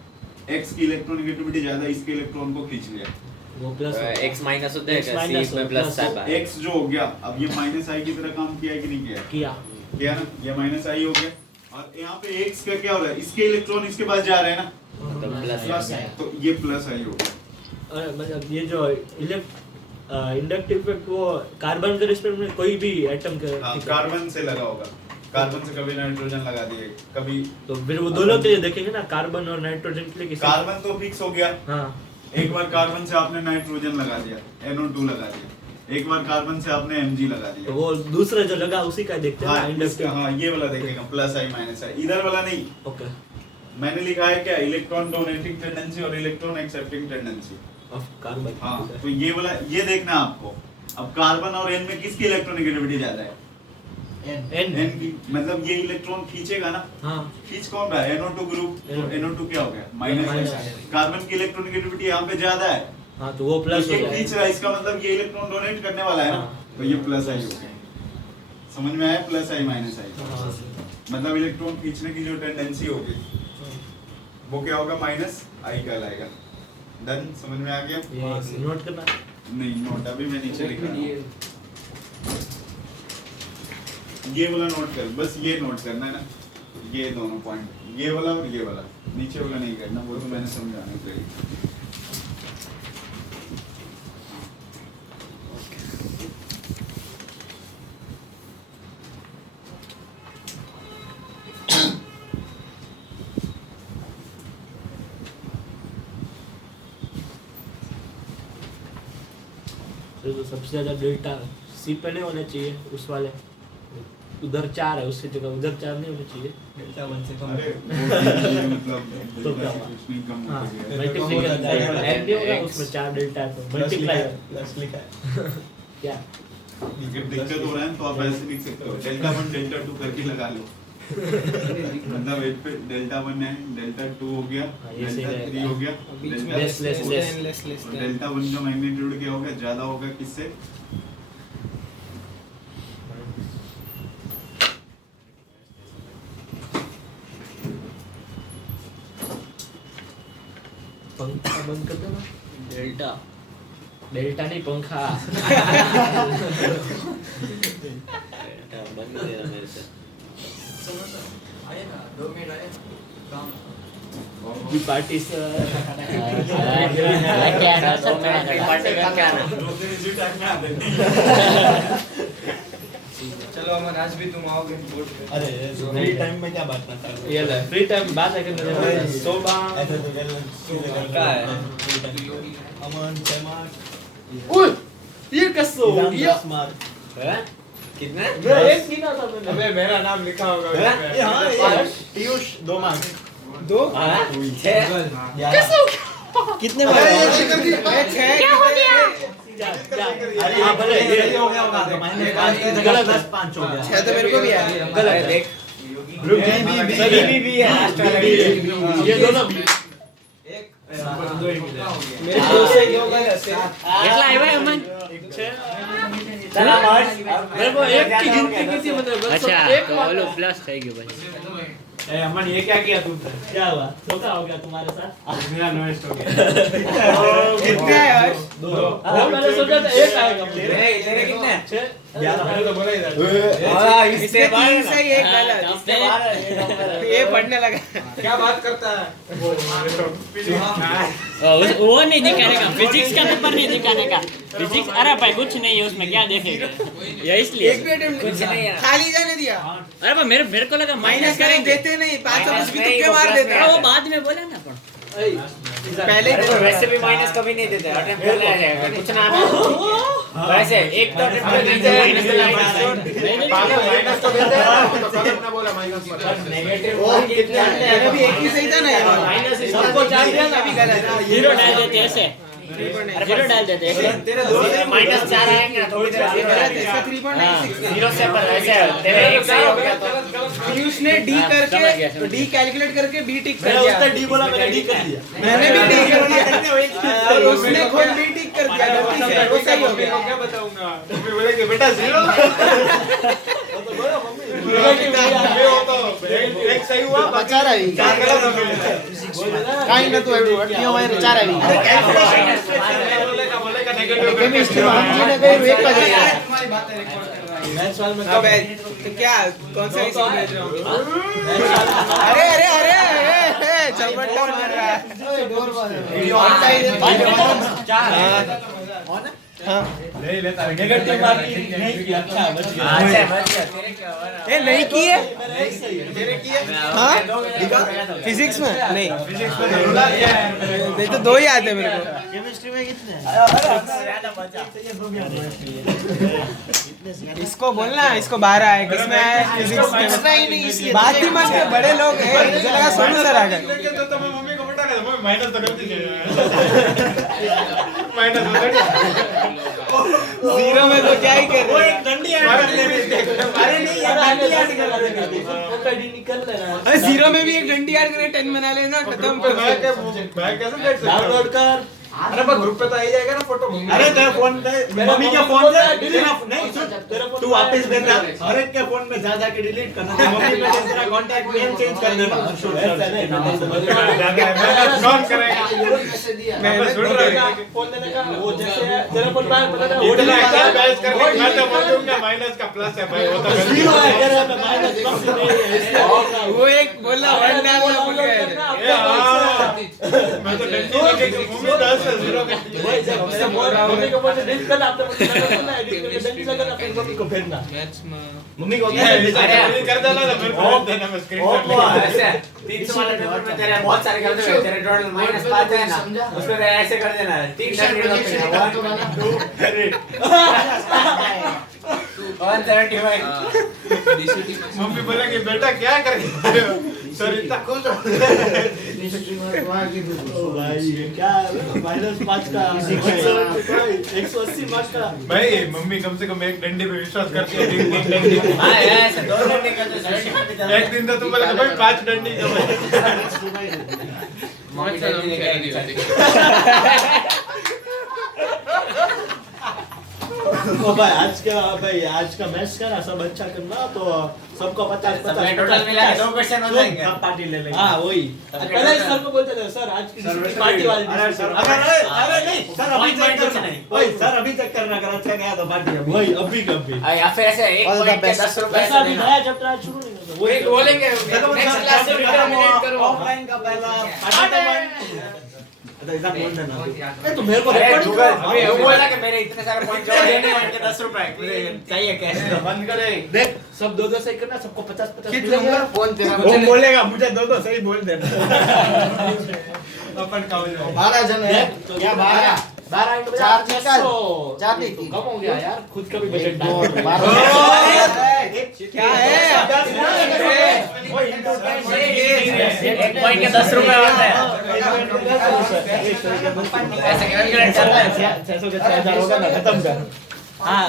x की इलेक्ट्रोनिगेटिविटी ज्यादा इसके इलेक्ट्रॉन को खींच लिया वो प्लस एक्स माइनस होता है X क्या minus सी में हो, प्लस plus था हो। x जो हो गया अब ये माइनस आई की तरह काम किया है कि नहीं किया किया किया ना ये माइनस आई हो गया और यहाँ पे x का क्या हो रहा है इसके इलेक्ट्रॉन इसके पास जा रहे हैं ना तो प्लस तो ये प्लस आई होगा मतलब ये जो इंडक्टिव इफेक्ट वो कार्बन के रिस्पेक्ट में कोई भी एटम के हाँ, ठीक है। कार्बन से लगा होगा कार्बन से कभी नाइट्रोजन लगा दिए कभी तो फिर वो दोनों के लिए देखेंगे ना कार्बन और नाइट्रोजन के लिए किसी कार्बन तो फिक्स हो गया हाँ एक बार कार्बन से आपने नाइट्रोजन लगा दिया NO2 लगा दिया एक बार कार्बन से आपने Mg लगा तो दिया वो दूसरा जो लगा उसी का देखते हैं हाँ ना इसका इंडक्टिव हाँ ये वाला देखेगा प्लस आई माइनस आई इधर वाला नहीं ओके मैंने लिखा है क्या, इलेक्ट्रॉन डोनेटिंग टेंडेंसी और electron accepting tendency. Of carbon. हाँ, तो ये वाला ये देखना आपको। अब कार्बन और एन में किसकी इलेक्ट्रोनेगेटिविटी ज्यादा है? एन एन की। मतलब ये इलेक्ट्रॉन खींचेगा ना, हाँ खींच कौन रहा है? NO2 group. तो NO2 क्या हो गया? माइनस। माइनस। कार्बन की इलेक्ट्रोनेगेटिविटी यहाँ पे ज्यादा है, हाँ तो वो प्लस तो हो ये जाएगा। खींच रहा है, इसका मतलब ये इलेक्ट्रॉन डोनेट करने वाला है ना, हाँ। तो ये प्लस आई हो गया। समझ में आया? प्लस आई माइनस आई, हाँ। मतलब इलेक्ट्रॉन खींचने की जो टेंडेंसी होगी वो क्या होगा? माइनस आई कहलाएगा। डन? समझ में आ गया? ये नोट करना। नहीं, नोट अभी मैं नीचे लिख रहा हूँ। ये वाला नोट कर, बस ये नोट करना है ना, ये दोनों पॉइंट, ये वाला और ये वाला, नीचे वाला नहीं करना, वो तो मैंने समझाने के लिए। तो सबसे ज्यादा डेल्टा सी पे नहीं होना चाहिए, उस वाले उधर 4 है, उससे जगह उधर 4 नहीं होना चाहिए। डेल्टा 1 से कम अरे वो मतलब तो क्या हुआ? कुछ नहीं कम हाँ, हो गया। मल्टीप्लिकेशन एन नहीं होगा, उसमें 4 डेल्टा है तो मल्टीप्लाई प्लस लिखा है। क्या अगर दिक्कत हो रहा है तो आप ऐसे लिख सकते हो, डेल्टा 1 डेल्टा 2 करके लगा लो। मतलब एक पे डेल्टा 1 है, डेल्टा 2 हो गया, हाँ, ये सही डेल्टा 3 रहेगा। हो गया, बीच में delta less, less, less. Less और डेल्टा 1 का मैग्नीट्यूड क्या होगा? ज्यादा होगा किससे? पंखा बंद कर देना। डेल्टा डेल्टा नहीं पंखा। डेल्टा बंद कर देना मेरे से। आए ना 2 मिनट आए काम की पार्टी से क्या ना सब में पार्टी का क्या ना। चलो अमन आज भी तुम आओगे बोर्ड पे। अरे फ्री टाइम में क्या बात करता है? ये ले फ्री टाइम बात है करने सुबह ऐसे तो गलत क्या है? अमन चमार ओए ये कैसे हो गया? मार्क कितना? एक गिना था मैंने। अबे मेरा नाम लिखा होगा उस पे। हाँ पीयूष 2 मार्क। 2 कैसे कितने बार? क्या हो गया? अरे हाँ भले ये हो गया होगा तो -5 की जगह 10-5 हो गया। 6 तो मेरे को भी है। गलत देख भी है। ये दोनों मेरे 2 से 2 गलत है। कितना है भाई अमन? चला मार्च मेरे को एक की गिनती की थी मतलब अच्छा एक तो बोलो प्लस થઈ ગયો ભાઈ। ए अमन ये क्या किया तुमने? क्या हुआ? धोखा हो गया तुम्हारे साथ। मेरा नोएस्ट हो गया। कितने है यार? 2 मैंने सोचा था एक आएगा। तेरे कितने? 11 मैंने तो बोला ही था। इसके 3 से 1 गलत। ये पढ़ने लगा। क्या बात करता है? वो नहीं दिखाने का, फिजिक्स का पेपर नहीं दिखाने का। फिजिक्स अरे भाई कुछ नहीं है उसमें, क्या देखेगा ये इसलिए एक भी अटेम्प्ट कुछ नहीं है। खाली जाने दिया। अरे भाई मेरे को लगा माइनस माइनस करेंगे करेंगे। देते नहीं 500 भी तुक्के मार देते अरे वो हैं। बाद में बोला ना पर पहले ही वैसे भी माइनस कभी नहीं देते, अटेम्प्ट कर लिया जाएगा कुछ ना आना। वैसे एक तो अटेम्प्ट कर देते हैं माइनस तो माइनस तो देते हैं। तो कदम ना बोला माइनस मत। नेगेटिव वो कितना है? अभी एक ही सही था ना ये वाला। माइनस सबको चार दिया ना, अभी गलत है। जीरो डाल देते ऐसे, जीरो डाल देते ऐसे। तेरे 2 से माइनस 4 आएंगे ना थोड़ी देर गलत है, इसका 3.96 जीरो से पर ऐसे तेरे एक सही हो गया तो पीयूष ने डी समझ गया, करके समझ तो डी कैलकुलेट करके बी टिक कर मैंने दिया। उसने डी बोला, मैंने डी कर दिया। मैंने भी डी कर दिया और उसने खुद बी टिक कर दिया। गलती से वो सही हो गया। क्या बताऊंगा? मम्मी बोलेगी बेटा 0। ये हो तो एक सही हुआ, बचा रही चार गलत हो गए। काई ना तो एवढं वाटती हमारे 4 આવી बोलेगा नेगेटिव केमिस्ट्री में हम जी ने कही एक बजे तुम्हारी बातें रिकॉर्ड कर रहा है। नेक्स्ट वाले में अबे तो क्या कौन सा इसी भेज रहा हूं? अरे अरे अरे चलबट्टा मार रहा है। हाँ ले लेता है नेगेटिव मार्किंग नहीं किया, अच्छा बच गया। अच्छा बच गया तेरे क्या हो रहा ए नहीं किए मेरा एक सही है। तेरे किए हाँ फिजिक्स में नहीं फिजिक्स में रुला क्या है नहीं तो 2 ही आते हैं मेरे को केमिस्ट्री में कितने ज्यादा बचा इसको बोलना इसको 12 है किसमें है फिजिक्स में बात ही मत कर, बड़े लोग हैं मुझे लगा सोनू सर आ गए तो मैं मम्मी को बता रहा था माइनस तो गलती से माइनस जीरो में तो क्या ही कर रहे हैं। डंडी अरे नहीं ये डंडी ऐड कर देगा, ओपीडी निकल लेना। अरे जीरो में भी एक डंडी ऐड करके 10 बना लेना खत्म मैं कैसे देख सकता डाउनलोड कर। अरे बस ग्रुप पे तो आ ही जाएगा ना फोटो अरे तेरे फोन पे मम्मी के फोन से डिलीट नहीं सुन, तेरे फोन तू वापस देना, हर एक के फोन में जा जा के डिलीट करना, मम्मी पे तेरा कांटेक्ट नेम चेंज कर देना। ऐसा नहीं नॉन करेगा कैसे दिया मैं बस सुन रहा हूं फोन देने का वो जैसे तेरा फोन बाहर पता था वो ना बैच करके मैं तो बोल दूंगा माइनस का प्लस है भाई वो तो जीरो है तेरे पे माइनस प्लस नहीं है इसलिए वो एक बोला वन डालना भूल गए मैं तो डंडी के मम्मी 10 से 0 का वही जब मैं बोल रहा हूं मम्मी को बोल डिलीट करना, आप तो मुझे करना है, एडिट करके डंडी लगाना, फिर मम्मी को भेजना। मम्मी को कर देना तो फिर बहुत देना मैं स्क्रीनशॉट ऐसे 300 वाले पेपर में तेरे बहुत सारे कर दे, तेरे टोटल -5 है ना, उसमें तेरे ऐसे कर देना 3 175। मम्मी बोला कि बेटा क्या कर रहे हो सर इतना खुश हो भाई ये क्या -5 का 180 मार्क्स का भाई मम्मी कम से कम एक डंडी पे विश्वास करती है 3 डंडी हां ऐसे 2 डंडी करते एक दिन तो तुम बोले भाई 5 डंडी का मम्मी डंडी लेके आई ओ भाई आज का मैच का ना सब अच्छा करना, तो सबको 50 टोटल मिला के 2 क्वेश्चन हो जाएंगे, सब पार्टी ले लेंगे। हां वही पहले सर को बोलते थे सर आज की पार्टी वाली अरे नहीं सर अभी चेक करना वही सर अभी चेक करना, अगर अच्छा गया तो पार्टी वही अभी कभी या फिर ऐसे एक पॉइंट के 10 रुपए ऐसा अभी नया चैप्टर आज शुरू नहीं होता, वही बोलेंगे नेक्स्ट क्लास से डिटरमिनेट करो ऑफलाइन का पहला एग्जाम बोल देना। तो मेरे को अरे रिकॉर्ड गूगल अभी वो बोला कि मेरे इतने सारे पॉइंट जोड़ देने हैं उनके 10 रुपए मुझे चाहिए कैश बंद करे देख सब 2-2 सही करना, सबको 50-50 खींच मिलेगा। लूंगा फोन तेरा वो बोलेगा मुझे 2 सही बोल देना अपन काउंट 12 जन है तो क्या 12 12 इंटू 4 600 4 नहीं तो कम हो गया यार, खुद का भी बजट क्या है एक पॉइंट के 10 रुपए होते हैं ऐसे कैलकुलेट चल रहा है 600 के 6000 होगा ना, खत्म कर। हां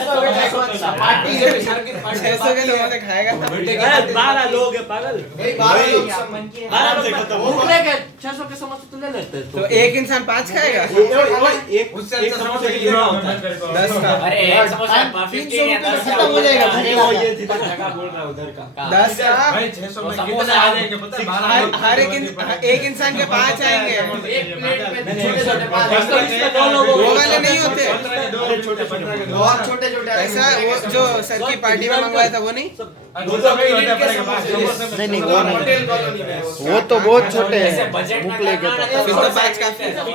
पार्टी है सर की 600 के लोगों ने खाएगा 12 लोग है पागल, 12 लोग सम्मान किए आराम से खत्म हो गया। 600 के समोसे तो ले लेते तो एक इंसान 5 खाएगा एक समोसे की कितना होता है 10 का अरे एक समोसा 15 या 10 खत्म हो जाएगा वो ये जगह बोल रहा है उधर का 10 का भाई 600 में समोसा कितने आ जाएंगे पता है 12 हर एक इंसान के 5 आएंगे एक प्लेट में नहीं, छोटे-छोटे नहीं, पाँच इसमें 2 लोग वो वाले नहीं होते बहुत छोटे-छोटे ऐसा वो जो सर की पार्टी में मंगवाया था वो नहीं नहीं वो होटल कॉलोनी में वो तो बहुत छोटे ऐसे हैं बजट में मुकले के करना फिर है तो 5 का तो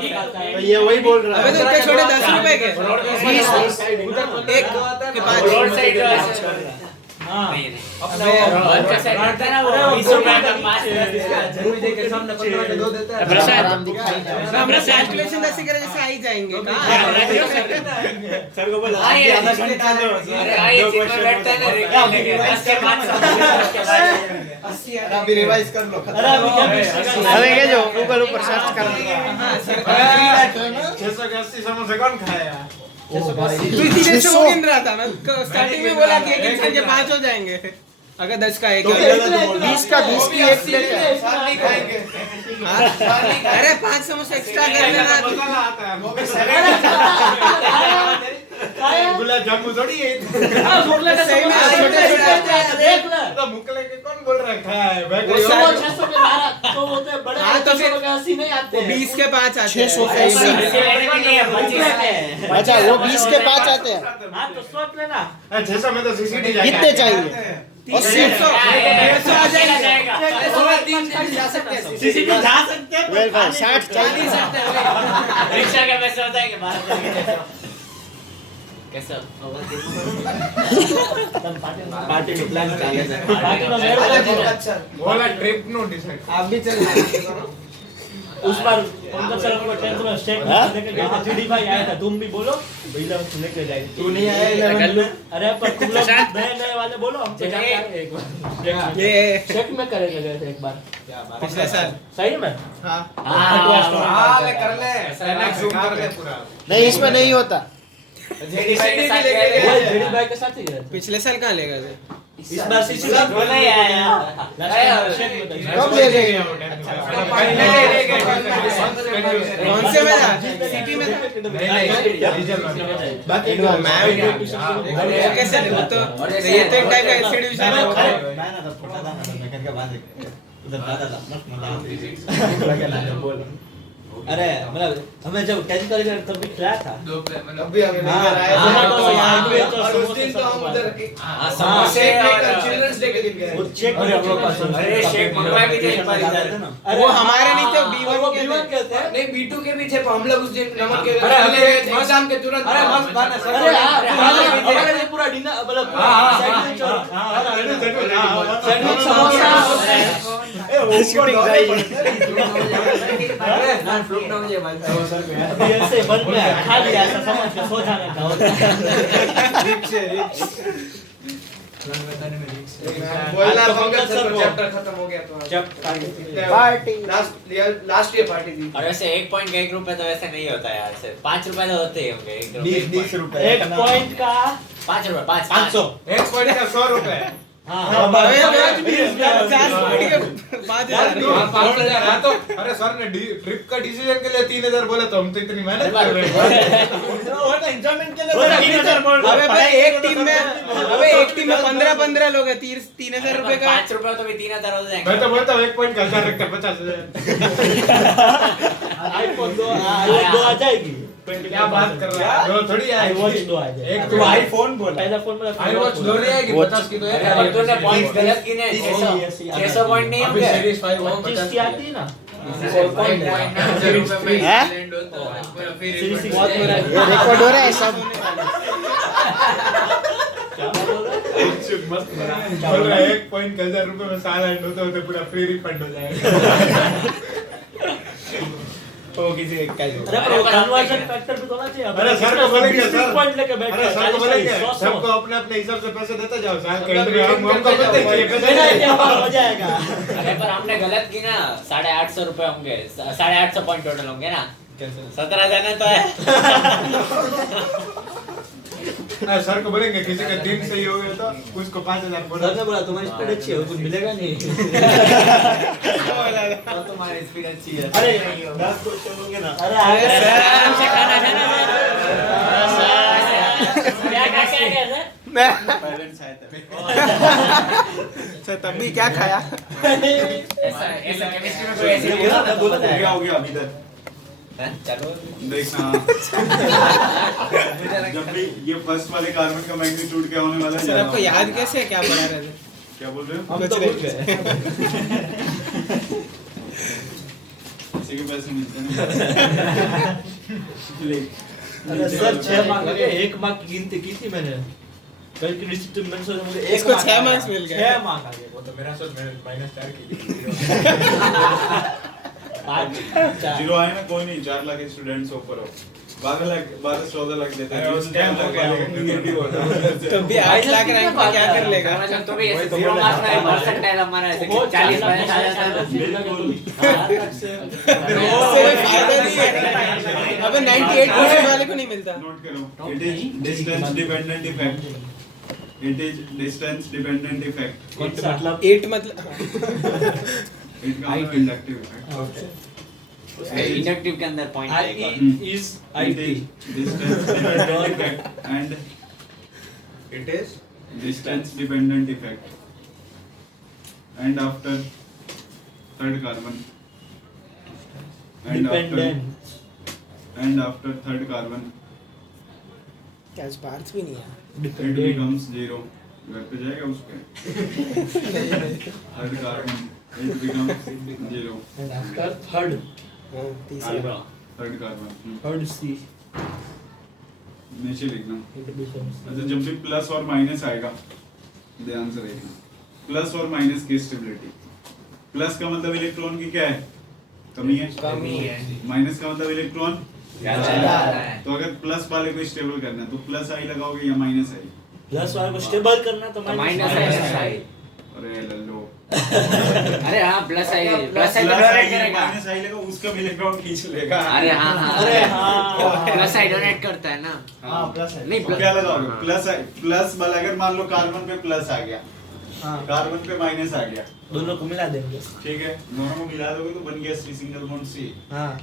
ये वही बोल रहा अबे है। तो इतने छोटे 10 रुपए के एक के 5 रोड साइड जो ऐसे हां अपने रोड के साइड रहता है ना वो 20 रुपए का 5 जरूरी दे के सामने 15 के 2 देता है। प्रसाद हमरा कैलकुलेशन ऐसे करे जैसे आ ही जाएंगे सर को बोला आइए, आधा घंटा दो। अरे आइए चिट में बैठते हैं ना रेगुलर लेके 10 के 5 अभी रिवाइज कर लो अरे अभी क्या मिस्टेक है? अरे ये जो गूगल ऊपर सर्च कर 600 के 80 समोसे कौन खाएगा तू इसी देर से वो गिन रहा था मैं स्टार्टिंग में बोला कि एक इंसान के 5 हो जाएंगे अगर 10 का एक 20 का 20 की एक प्लेट है सार नहीं खाएंगे हाँ? अरे 5 समोसे एक्स्ट्रा कर लेना मसाला आता है वो भी खाया? गुलाब जामुन थोड़ी है सही में छोटे-छोटे देख ले। तो मुकले के कौन बोल रहा है खाया है भाई वो कोई सारे- और- 600 के 12 तो होते हैं बड़े, हाँ, तो 600 फिर- के 80 नहीं आते हैं। 20 के 5 आते हैं 680 अच्छा वो 20 के 5 आते हैं हाँ तो सोच लेना। 600 में तो सीसीडी कितने चाहिए और 150 आ जाएगा। जा सकते हैं सीसीटीवी जा सकते हैं 60 नहीं सकते रिक्शा के पैसे होता है कि बाहर कैसा पार्टी में प्लान कर लेना पार्टी में मेरे को अच्छा बोला ट्रिप नो डिसाइड आप भी चल उस बार पंकज सर को 10th में स्टेट लेके गए थे जीडी भाई आया था तुम भी बोलो भैया तुम लेके जाएंगे तू नहीं आया 11 में। अरे पर तुम लोग नए वाले बोलो हम तो जाके आए एक बार ये चेक में करेंगे गए थे एक बार पिछले साल सही में हाँ हाँ ले कर ले जूम कर ले पूरा नहीं इसमें नहीं होता जेडी भाई के साथ जेडी भाई के साथ ही गए थे पिछले साल कहाँ ले गए थे इस बार सीसी बोला यार कब ले गए कौन से में था सिटी में था बाकी वो कैसे वो तो ये तो एक टाइप का इंस्टीट्यूशन है अरे मतलब हमें जब 10th कॉलेज में तब भी क्या था अभी हमें लेकर आए हाँ, तो यहाँ पे तो और उस दिन तो हम उधर समोसे चिल्ड्रंस डे के दिन गए वो चेक अरे शेक मंगवाए भी थे एक बार इधर वो हमारे नहीं थे B1 वो के B1 के थे नहीं B2 के भी थे हम लोग उस दिन नमक के अरे, एग्जाम के तुरंत अरे मस्त बात है सर अरे हमारे लिए पूरा डिनर मतलब सैंडविच सैंडविच समोसा शूटिंग चाहिए अभी ऐसे बन गया खा लिया ऐसा समझ के सो जाने का बोलना पंकज सर को चैप्टर खत्म हो गया तो पार्टी लास्ट ईयर पार्टी दी और वैसे 1 पॉइंट का 1 रुपए तो वैसे नहीं होता यार सिर्फ 5 रुपए तो होते ही होंगे 1 रुपए एक पॉइंट का 5 रुपए 500 एक पॉइंट का 100 रुपए तो अरे सर ने ट्रिप का डिसीजन के लिए 3000 बोला तो हम तो इतनी मेहनत कर रहे हैं एंजॉयमेंट के अबे भाई एक टीम में 15 लोग हैं 3000 रुपए का 5 रुपए तो भी 3000 हो जाएंगे मैं तो बोलता हूँ 1 पॉइंट का 1000 रखते 50,000 आईफोन 2 आ जाएगी क्या बात कर रहा है दो थोड़ी आई वॉच आएगी 2 आ जाएगी एक तो आईफोन बोला पहला फोन में आई वॉच दो नहीं आएगी 50 की तो है पर तूने पॉइंट्स गलत गिने 600 पॉइंट नहीं अभी होंगे सीरीज 5 25 की आती है ना ये रिकॉर्ड हो रहा है सब मस्त बना बोल रहा है 1 पॉइंट का 1000 रुपए में साल एंड होते होते पूरा फ्री रिफंड हो जाएगा वो किसी एक का अरे पर कन्वर्जन फैक्टर भी तो होना चाहिए अरे सर को बोलेंगे सर पॉइंट लेके बैठ अरे सर को बोलेंगे सबको अपने अपने हिसाब से पैसे देते जाओ साल के एंड में हमको पता ही है पैसे हो जाएगा अरे पर हमने गलत की ना 850 रुपए होंगे 850 पॉइंट टोटल होंगे ना 17 जाना तो है सर को बोलेंगे किसी का दिन सही हो गया तो उसको 5000 बोलो सर ने बोला तुम्हारी स्पीड अच्छी है कुछ मिलेगा नहीं तुम्हारी स्पीड अच्छी है अरे 10 क्वेश्चन होंगे ना अरे आराम से खाना है ना क्या क्या सर पेरेंट्स आए थे सर तब भी क्या खाया ऐसा केमिस्ट्री में कोई ऐसे नहीं होता हो गया अभी तक चलो देखना जब भी ये फर्स्ट वाले कार्बन का मैग्नीट्यूड क्या होने वाला है सर आपको याद कैसे है क्या पढ़ा रहे थे क्या बोल रहे हो हम तो बोल गए किसी के पैसे मिलते हैं अरे सर 6 मार्क लगे 1 मार्क की गिनती की थी मैंने कल की रिसिप्ट में मैंने सोचा मुझे इसको 6 मार्क्स मिल गए 6 मार्क आ गए वो तो मेरा सोच -4 की जीरो आए ना कोई नहीं 4 लाख स्टूडेंट्स ऊपर हो 12-14 लाख देते हैं स्कैम हो गया तो भी 8 लाख रैंक में क्या कर लेगा तो भी ऐसे 0 मार्क्स में परसेंटाइल हमारा ऐसे 40 आ जाता है उससे कोई फायदा नहीं है अबे 98% वाले को नहीं मिलता नोट करो it is distance dependent effect it is distance dependent effect मतलब 8 मतलब इट का इंडक्टिव इफेक्ट इंडक्टिव के अंदर पॉइंट आएगा is it is distance dependent effect and it is distance dependent effect and after third carbon and after third carbon क्या पार्ट्स भी नहीं है it becomes 0 घर पे जाएगा उस पे third carbon H become 0 after third तीसरा थर्ड कार्बन थर्ड सी नीचे लिखना इट बिकम्स अच्छा जब भी प्लस और माइनस आएगा ध्यान से देखना प्लस और माइनस की स्टेबिलिटी प्लस का मतलब इलेक्ट्रॉन की क्या है कमी है माइनस का मतलब इलेक्ट्रॉन तो अगर प्लस वाले को स्टेबल करना है तो प्लस आई लगाओगे या माइनस आई प्लस वाले को स्टेबल करना तो माइनस आई अरे लल्लो अरे हाँ प्लस आई तो डोनेट करेगा माइनस आई लगा उसका भी इलेक्ट्रॉन खींच लेगा अरे हाँ अरे हाँ प्लस आई डोनेट करता है ना हाँ प्लस है नहीं तो क्या लगाओगे प्लस वाला अगर मान लो कार्बन पे प्लस आ गया हाँ कार्बन पे माइनस आ गया दोनों को मिला देंगे ठीक है दोनों को मिला दोगे तो बन गया सी सिंगल बॉन्ड सी हाँ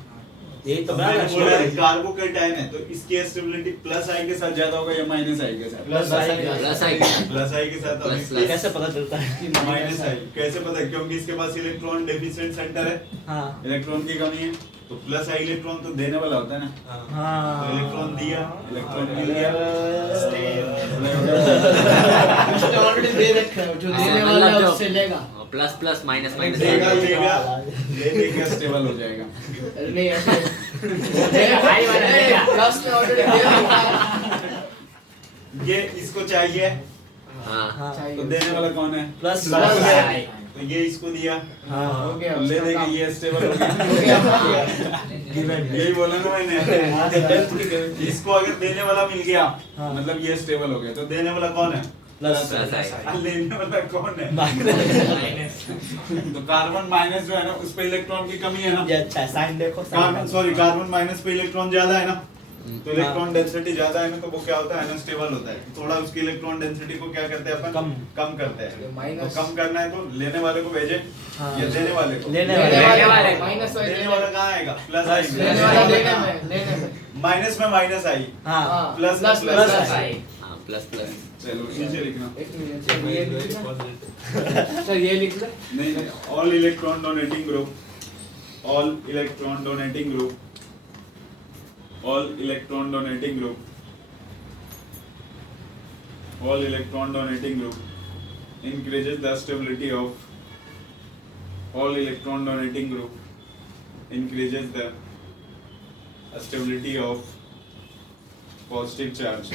यही तो मैंने बना बोला कार्बोकेटाइन है तो इसकी स्टेबिलिटी प्लस आई के साथ ज्यादा होगा या माइनस आई के साथ प्लस आई प्लस आई के साथ और प्लस इसकी कैसे पता चलता है माइनस आई कैसे पता है? क्योंकि इसके पास इलेक्ट्रॉन डेफिशिएंट सेंटर है हाँ इलेक्ट्रॉन की कमी है तो प्लस आई इलेक्ट्रॉन तो देने वाला होता है ना तो हाँ इलेक्ट्रॉन दिया इलेक्ट्रॉन मिल गया ऑलरेडी दे रखा है जो देने वाला है उससे लेगा प्लस प्लस माइनस माइनस देगा लेगा ले लेगा स्टेबल हो जाएगा नहीं ऐसे आई वाला देगा। प्लस में ऑलरेडी दे रखा है ये इसको चाहिए हाँ चाहिए तो देने वाला कौन है प्लस प्लस है। है। तो ये इसको दिया हाँ हो गया तो ले उसका देगा काम। ये स्टेबल हो गया हो गया यही बोला ना मैंने इसको अगर देने वाला मिल गया मतलब ये स्टेबल हो गया तो देने वाला कौन है प्लस प्लस आई लेने वाला कौन है तो कार्बन माइनस जो है ना उस पे इलेक्ट्रॉन की कमी है ना ये अच्छा साइन देखो कार्बन सॉरी कार्बन माइनस पे इलेक्ट्रॉन ज्यादा है ना तो इलेक्ट्रॉन डेंसिटी ज्यादा है ना तो वो क्या होता है अनस्टेबल होता है थोड़ा उसकी इलेक्ट्रॉन डेंसिटी को क्या करते हैं अपन कम करते हैं तो माइनस कम करना है तो लेने वाले को भेजे या देने वाले को लेने लेने वाले वाले माइनस देने वाला कहाँ आएगा प्लस लेने वाला आएगा लेने में माइनस में माइनस आई हाँ प्लस प्लस प्लस आई हाँ प्लस प्लस चलो नीचे लिखना एक मिनट सर ये लिख ले सर ये लिख ले नहीं all electron donating group all electron donating group all electron donating group all electron donating group increases the stability of all electron donating group increases the stability of positive charge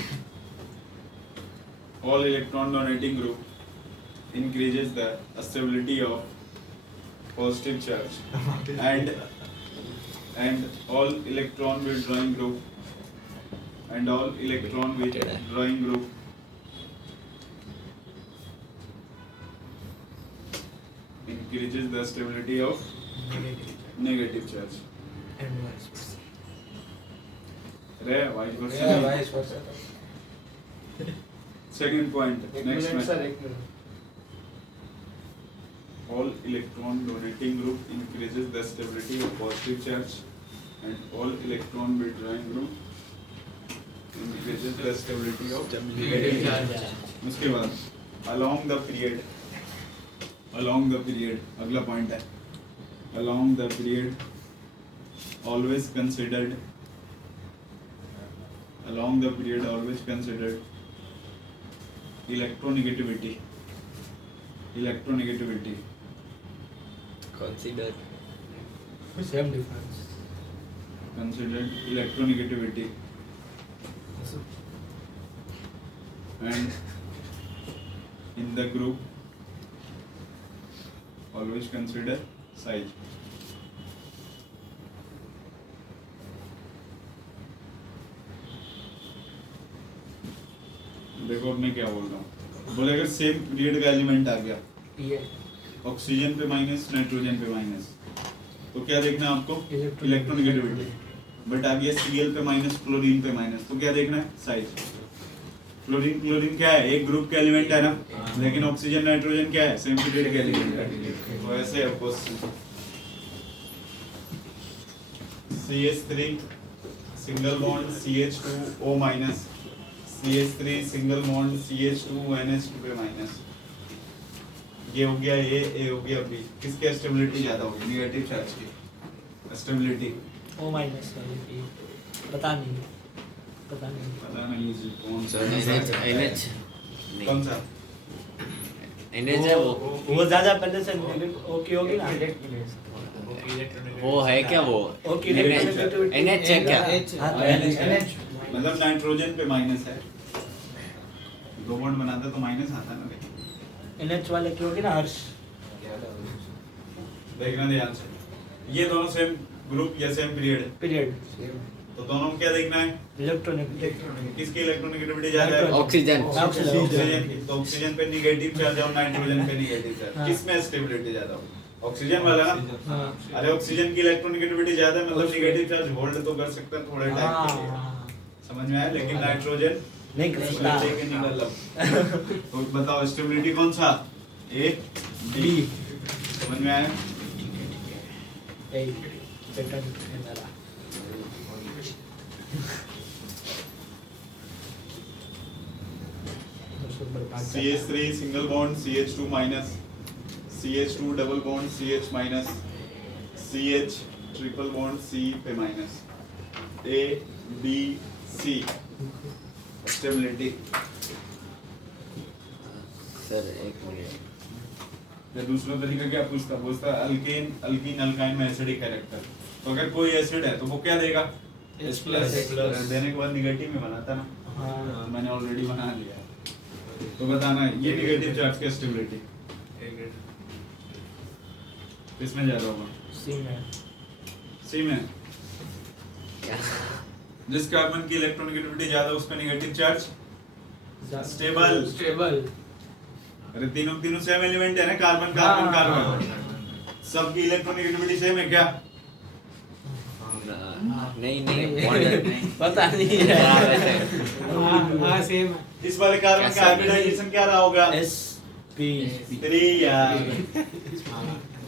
all electron donating group increases the stability of positive charge and all electron withdrawing group and all electron withdrawing group increases the stability of negative charge. Vice versa. Second point. Next one. Sir एक minute All electron donating group increases the stability of positive charge and all electron withdrawing group increases the stability of negative charge. उसके बाद along the period अगला point है along the period always considered electronegativity consider same difference considered electronegativity and in the group always consider size. देखो अब मैं क्या बोल रहा हूँ बोले अगर सेम पीरियड का एलिमेंट आ गया ऑक्सीजन पे माइनस नाइट्रोजन पे माइनस तो क्या देखना है आपको इलेक्ट्रोनेगेटिविटी बट आ गया Cl पे माइनस क्लोरीन पे माइनस तो क्या देखना है साइज क्लोरीन क्या है एक ग्रुप का एलिमेंट है ना लेकिन ऑक्सीजन नाइट्रोजन क्या है सेम पीरियड का एलिमेंट है तो ऐसे है question CH3 single bond CH2O minus CH3 single bond CH2 NH2 पे माइनस ये हो गया ए हो गया बी किसकी स्टेबिलिटी ज्यादा होगी नेगेटिव चार्ज की स्टेबिलिटी ओ माइनस पता नहीं पता नहीं कौन सा NH कौन सा NH है वो ज्यादा पहले से ओके होगी ना वो है क्या वो ओके NH है क्या हाँ, तो NH मतलब नाइट्रोजन पे माइनस है, दो बॉन्ड बनाता तो माइनस आता है ना लेकिन। NH वाले की होगी ना हर्ष देखना ध्यान से, ये दोनों सेम ग्रुप या सेम पीरियड है, पीरियड तो दोनों में क्या देखना है, इलेक्ट्रॉनिक किसकी इलेक्ट्रोनेगेटिविटी ज्यादा है, ऑक्सीजन ऑक्सीजन की। तो ऑक्सीजन पे निगेटिव चार्ज और नाइट्रोजन पे निगेटिव चार्ज, हाँ। किसमें स्टेबिलिटी ज्यादा होगी, ऑक्सीजन वाला ना। हाँ अरे ऑक्सीजन की इलेक्ट्रोनेगेटिविटी ज्यादा है मतलब निगेटिव चार्ज होल्ड तो कर सकता है थोड़े टाइम के लिए, हाँ समझ में आया, लेकिन नाइट्रोजन नहीं कर सकता लेके निकल लो। तो बताओ स्टेबिलिटी कौन सा, ए बी, समझ में आया। CH3 single bond CH2 minus, CH2 double bond CH minus, CH triple bond C पे minus, A B C stability. Sir एक मिनट या दूसरा तरीका क्या पूछता अल्केन अल्कीन अल्काइन में एसिडिक कैरेक्टर, तो अगर कोई एसिड है तो वो क्या देगा, H प्लस, देने के बाद निगेटिव में बनाता ना, हाँ मैंने ऑलरेडी बना लिया है। तो बताना ये निगेटिव चार्ज की स्टेबिलिटी किसमें ज्यादा होगा, सी में। जिस कार्बन की इलेक्ट्रोनेगेटिविटी ज्यादा उस पर निगेटिव चार्ज स्टेबल। अरे तीनों सेम एलिमेंट है ना, कार्बन कार्बन कार्बन, सबकी इलेक्ट्रोनेगेटिविटी सेम है क्या, नहीं पता नहीं है हाँ सेम है। इस वाले कार्बन का हाइब्रिडाइजेशन क्या रहा होगा, SP3 यार।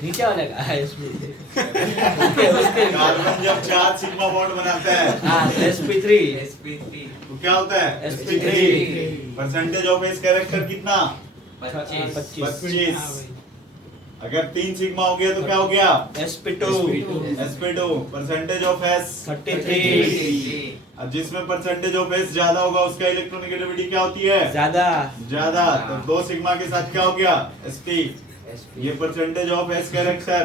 नीचे वाले का SP कार्बन जब 4 सिग्मा बॉन्ड बनाता है हाँ SP3 तो क्या होता है, sp3। Percentage of S character कितना, 25 25। अगर 3 सिग्मा हो गया तो क्या हो गया, SP2 sp2, percentage of S 33 अब जिसमें परसेंटेज ऑफ एस ज्यादा होगा उसका इलेक्ट्रोनेगेटिविटी क्या होती है, ज्यादा। तो 2 सिग्मा के साथ क्या हो गया, sp। ये परसेंटेज ऑफ एस कैरेक्टर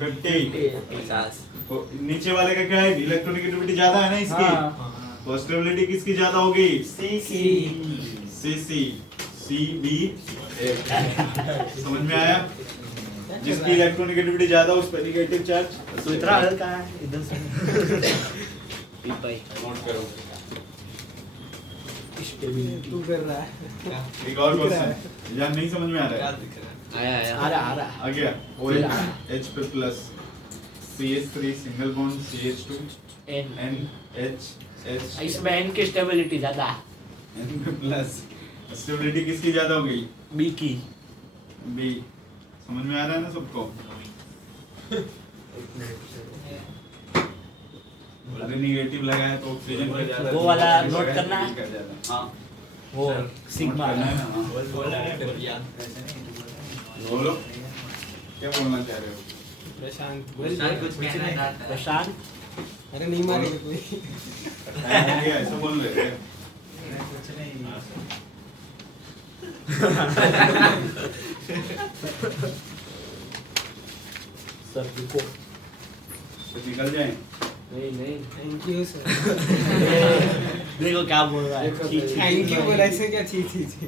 50। तो नीचे वाले का क्या है, इलेक्ट्रोनेगेटिविटी ज्यादा है ना इसकी, हाँ। तो स्टेबिलिटी किसकी ज्यादा होगी, CC सी बी। समझ में आया, जिसकी इलेक्ट्रोनेगेटिविटी ज्यादा उस पर निगेटिव चार्ज। तो इतना हल्का है इधर से नोट करो। तू कर रहा है। एक और क्वेश्चन, यार नहीं समझ में आ रहा है, आया आ गया। OH H पे plus, CH3 single bond CH2 NH इसमें N की स्टेबिलिटी ज्यादा, N पे प्लस, स्टेबिलिटी किसकी ज्यादा हो गई, B की। बी। समझ में आ रहा है ना सबको, अरे निगेटिव लगाया तो ऑक्सीजन का ज्यादा, वो वाला नोट करना है? B का ज्यादा। हाँ वो सिग्मा नोट करना है ना, हाँ। बोलो क्या बोलना चाह रहे हो, प्रशांत प्रशांत अरे नहीं मारेगा कोई। ऐसा बोल रहे थे, सर रुको तो निकल जाए। नहीं थैंक यू सर। देखो क्या बोल रहा है, थैंक यू बोला ऐसे क्या, छी छी छी।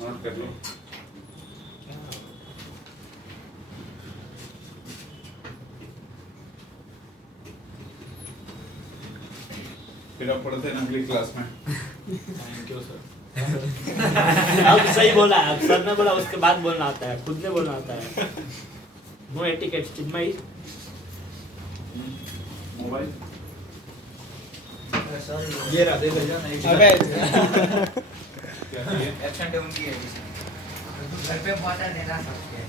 नोट कर लो। फिर आप पढ़ते हैं अगली क्लास में। Thank you sir. अब सही बोला, अब सर ने बोला उसके बाद बोलना आता है, खुद ने बोलना आता है। No etiquette Chinmayi. मोबाइल ये रहा देख लीजिए ना, अबे क्या है? एब्सेंट है उनकी है, घर पे पहुंचा देना सबके।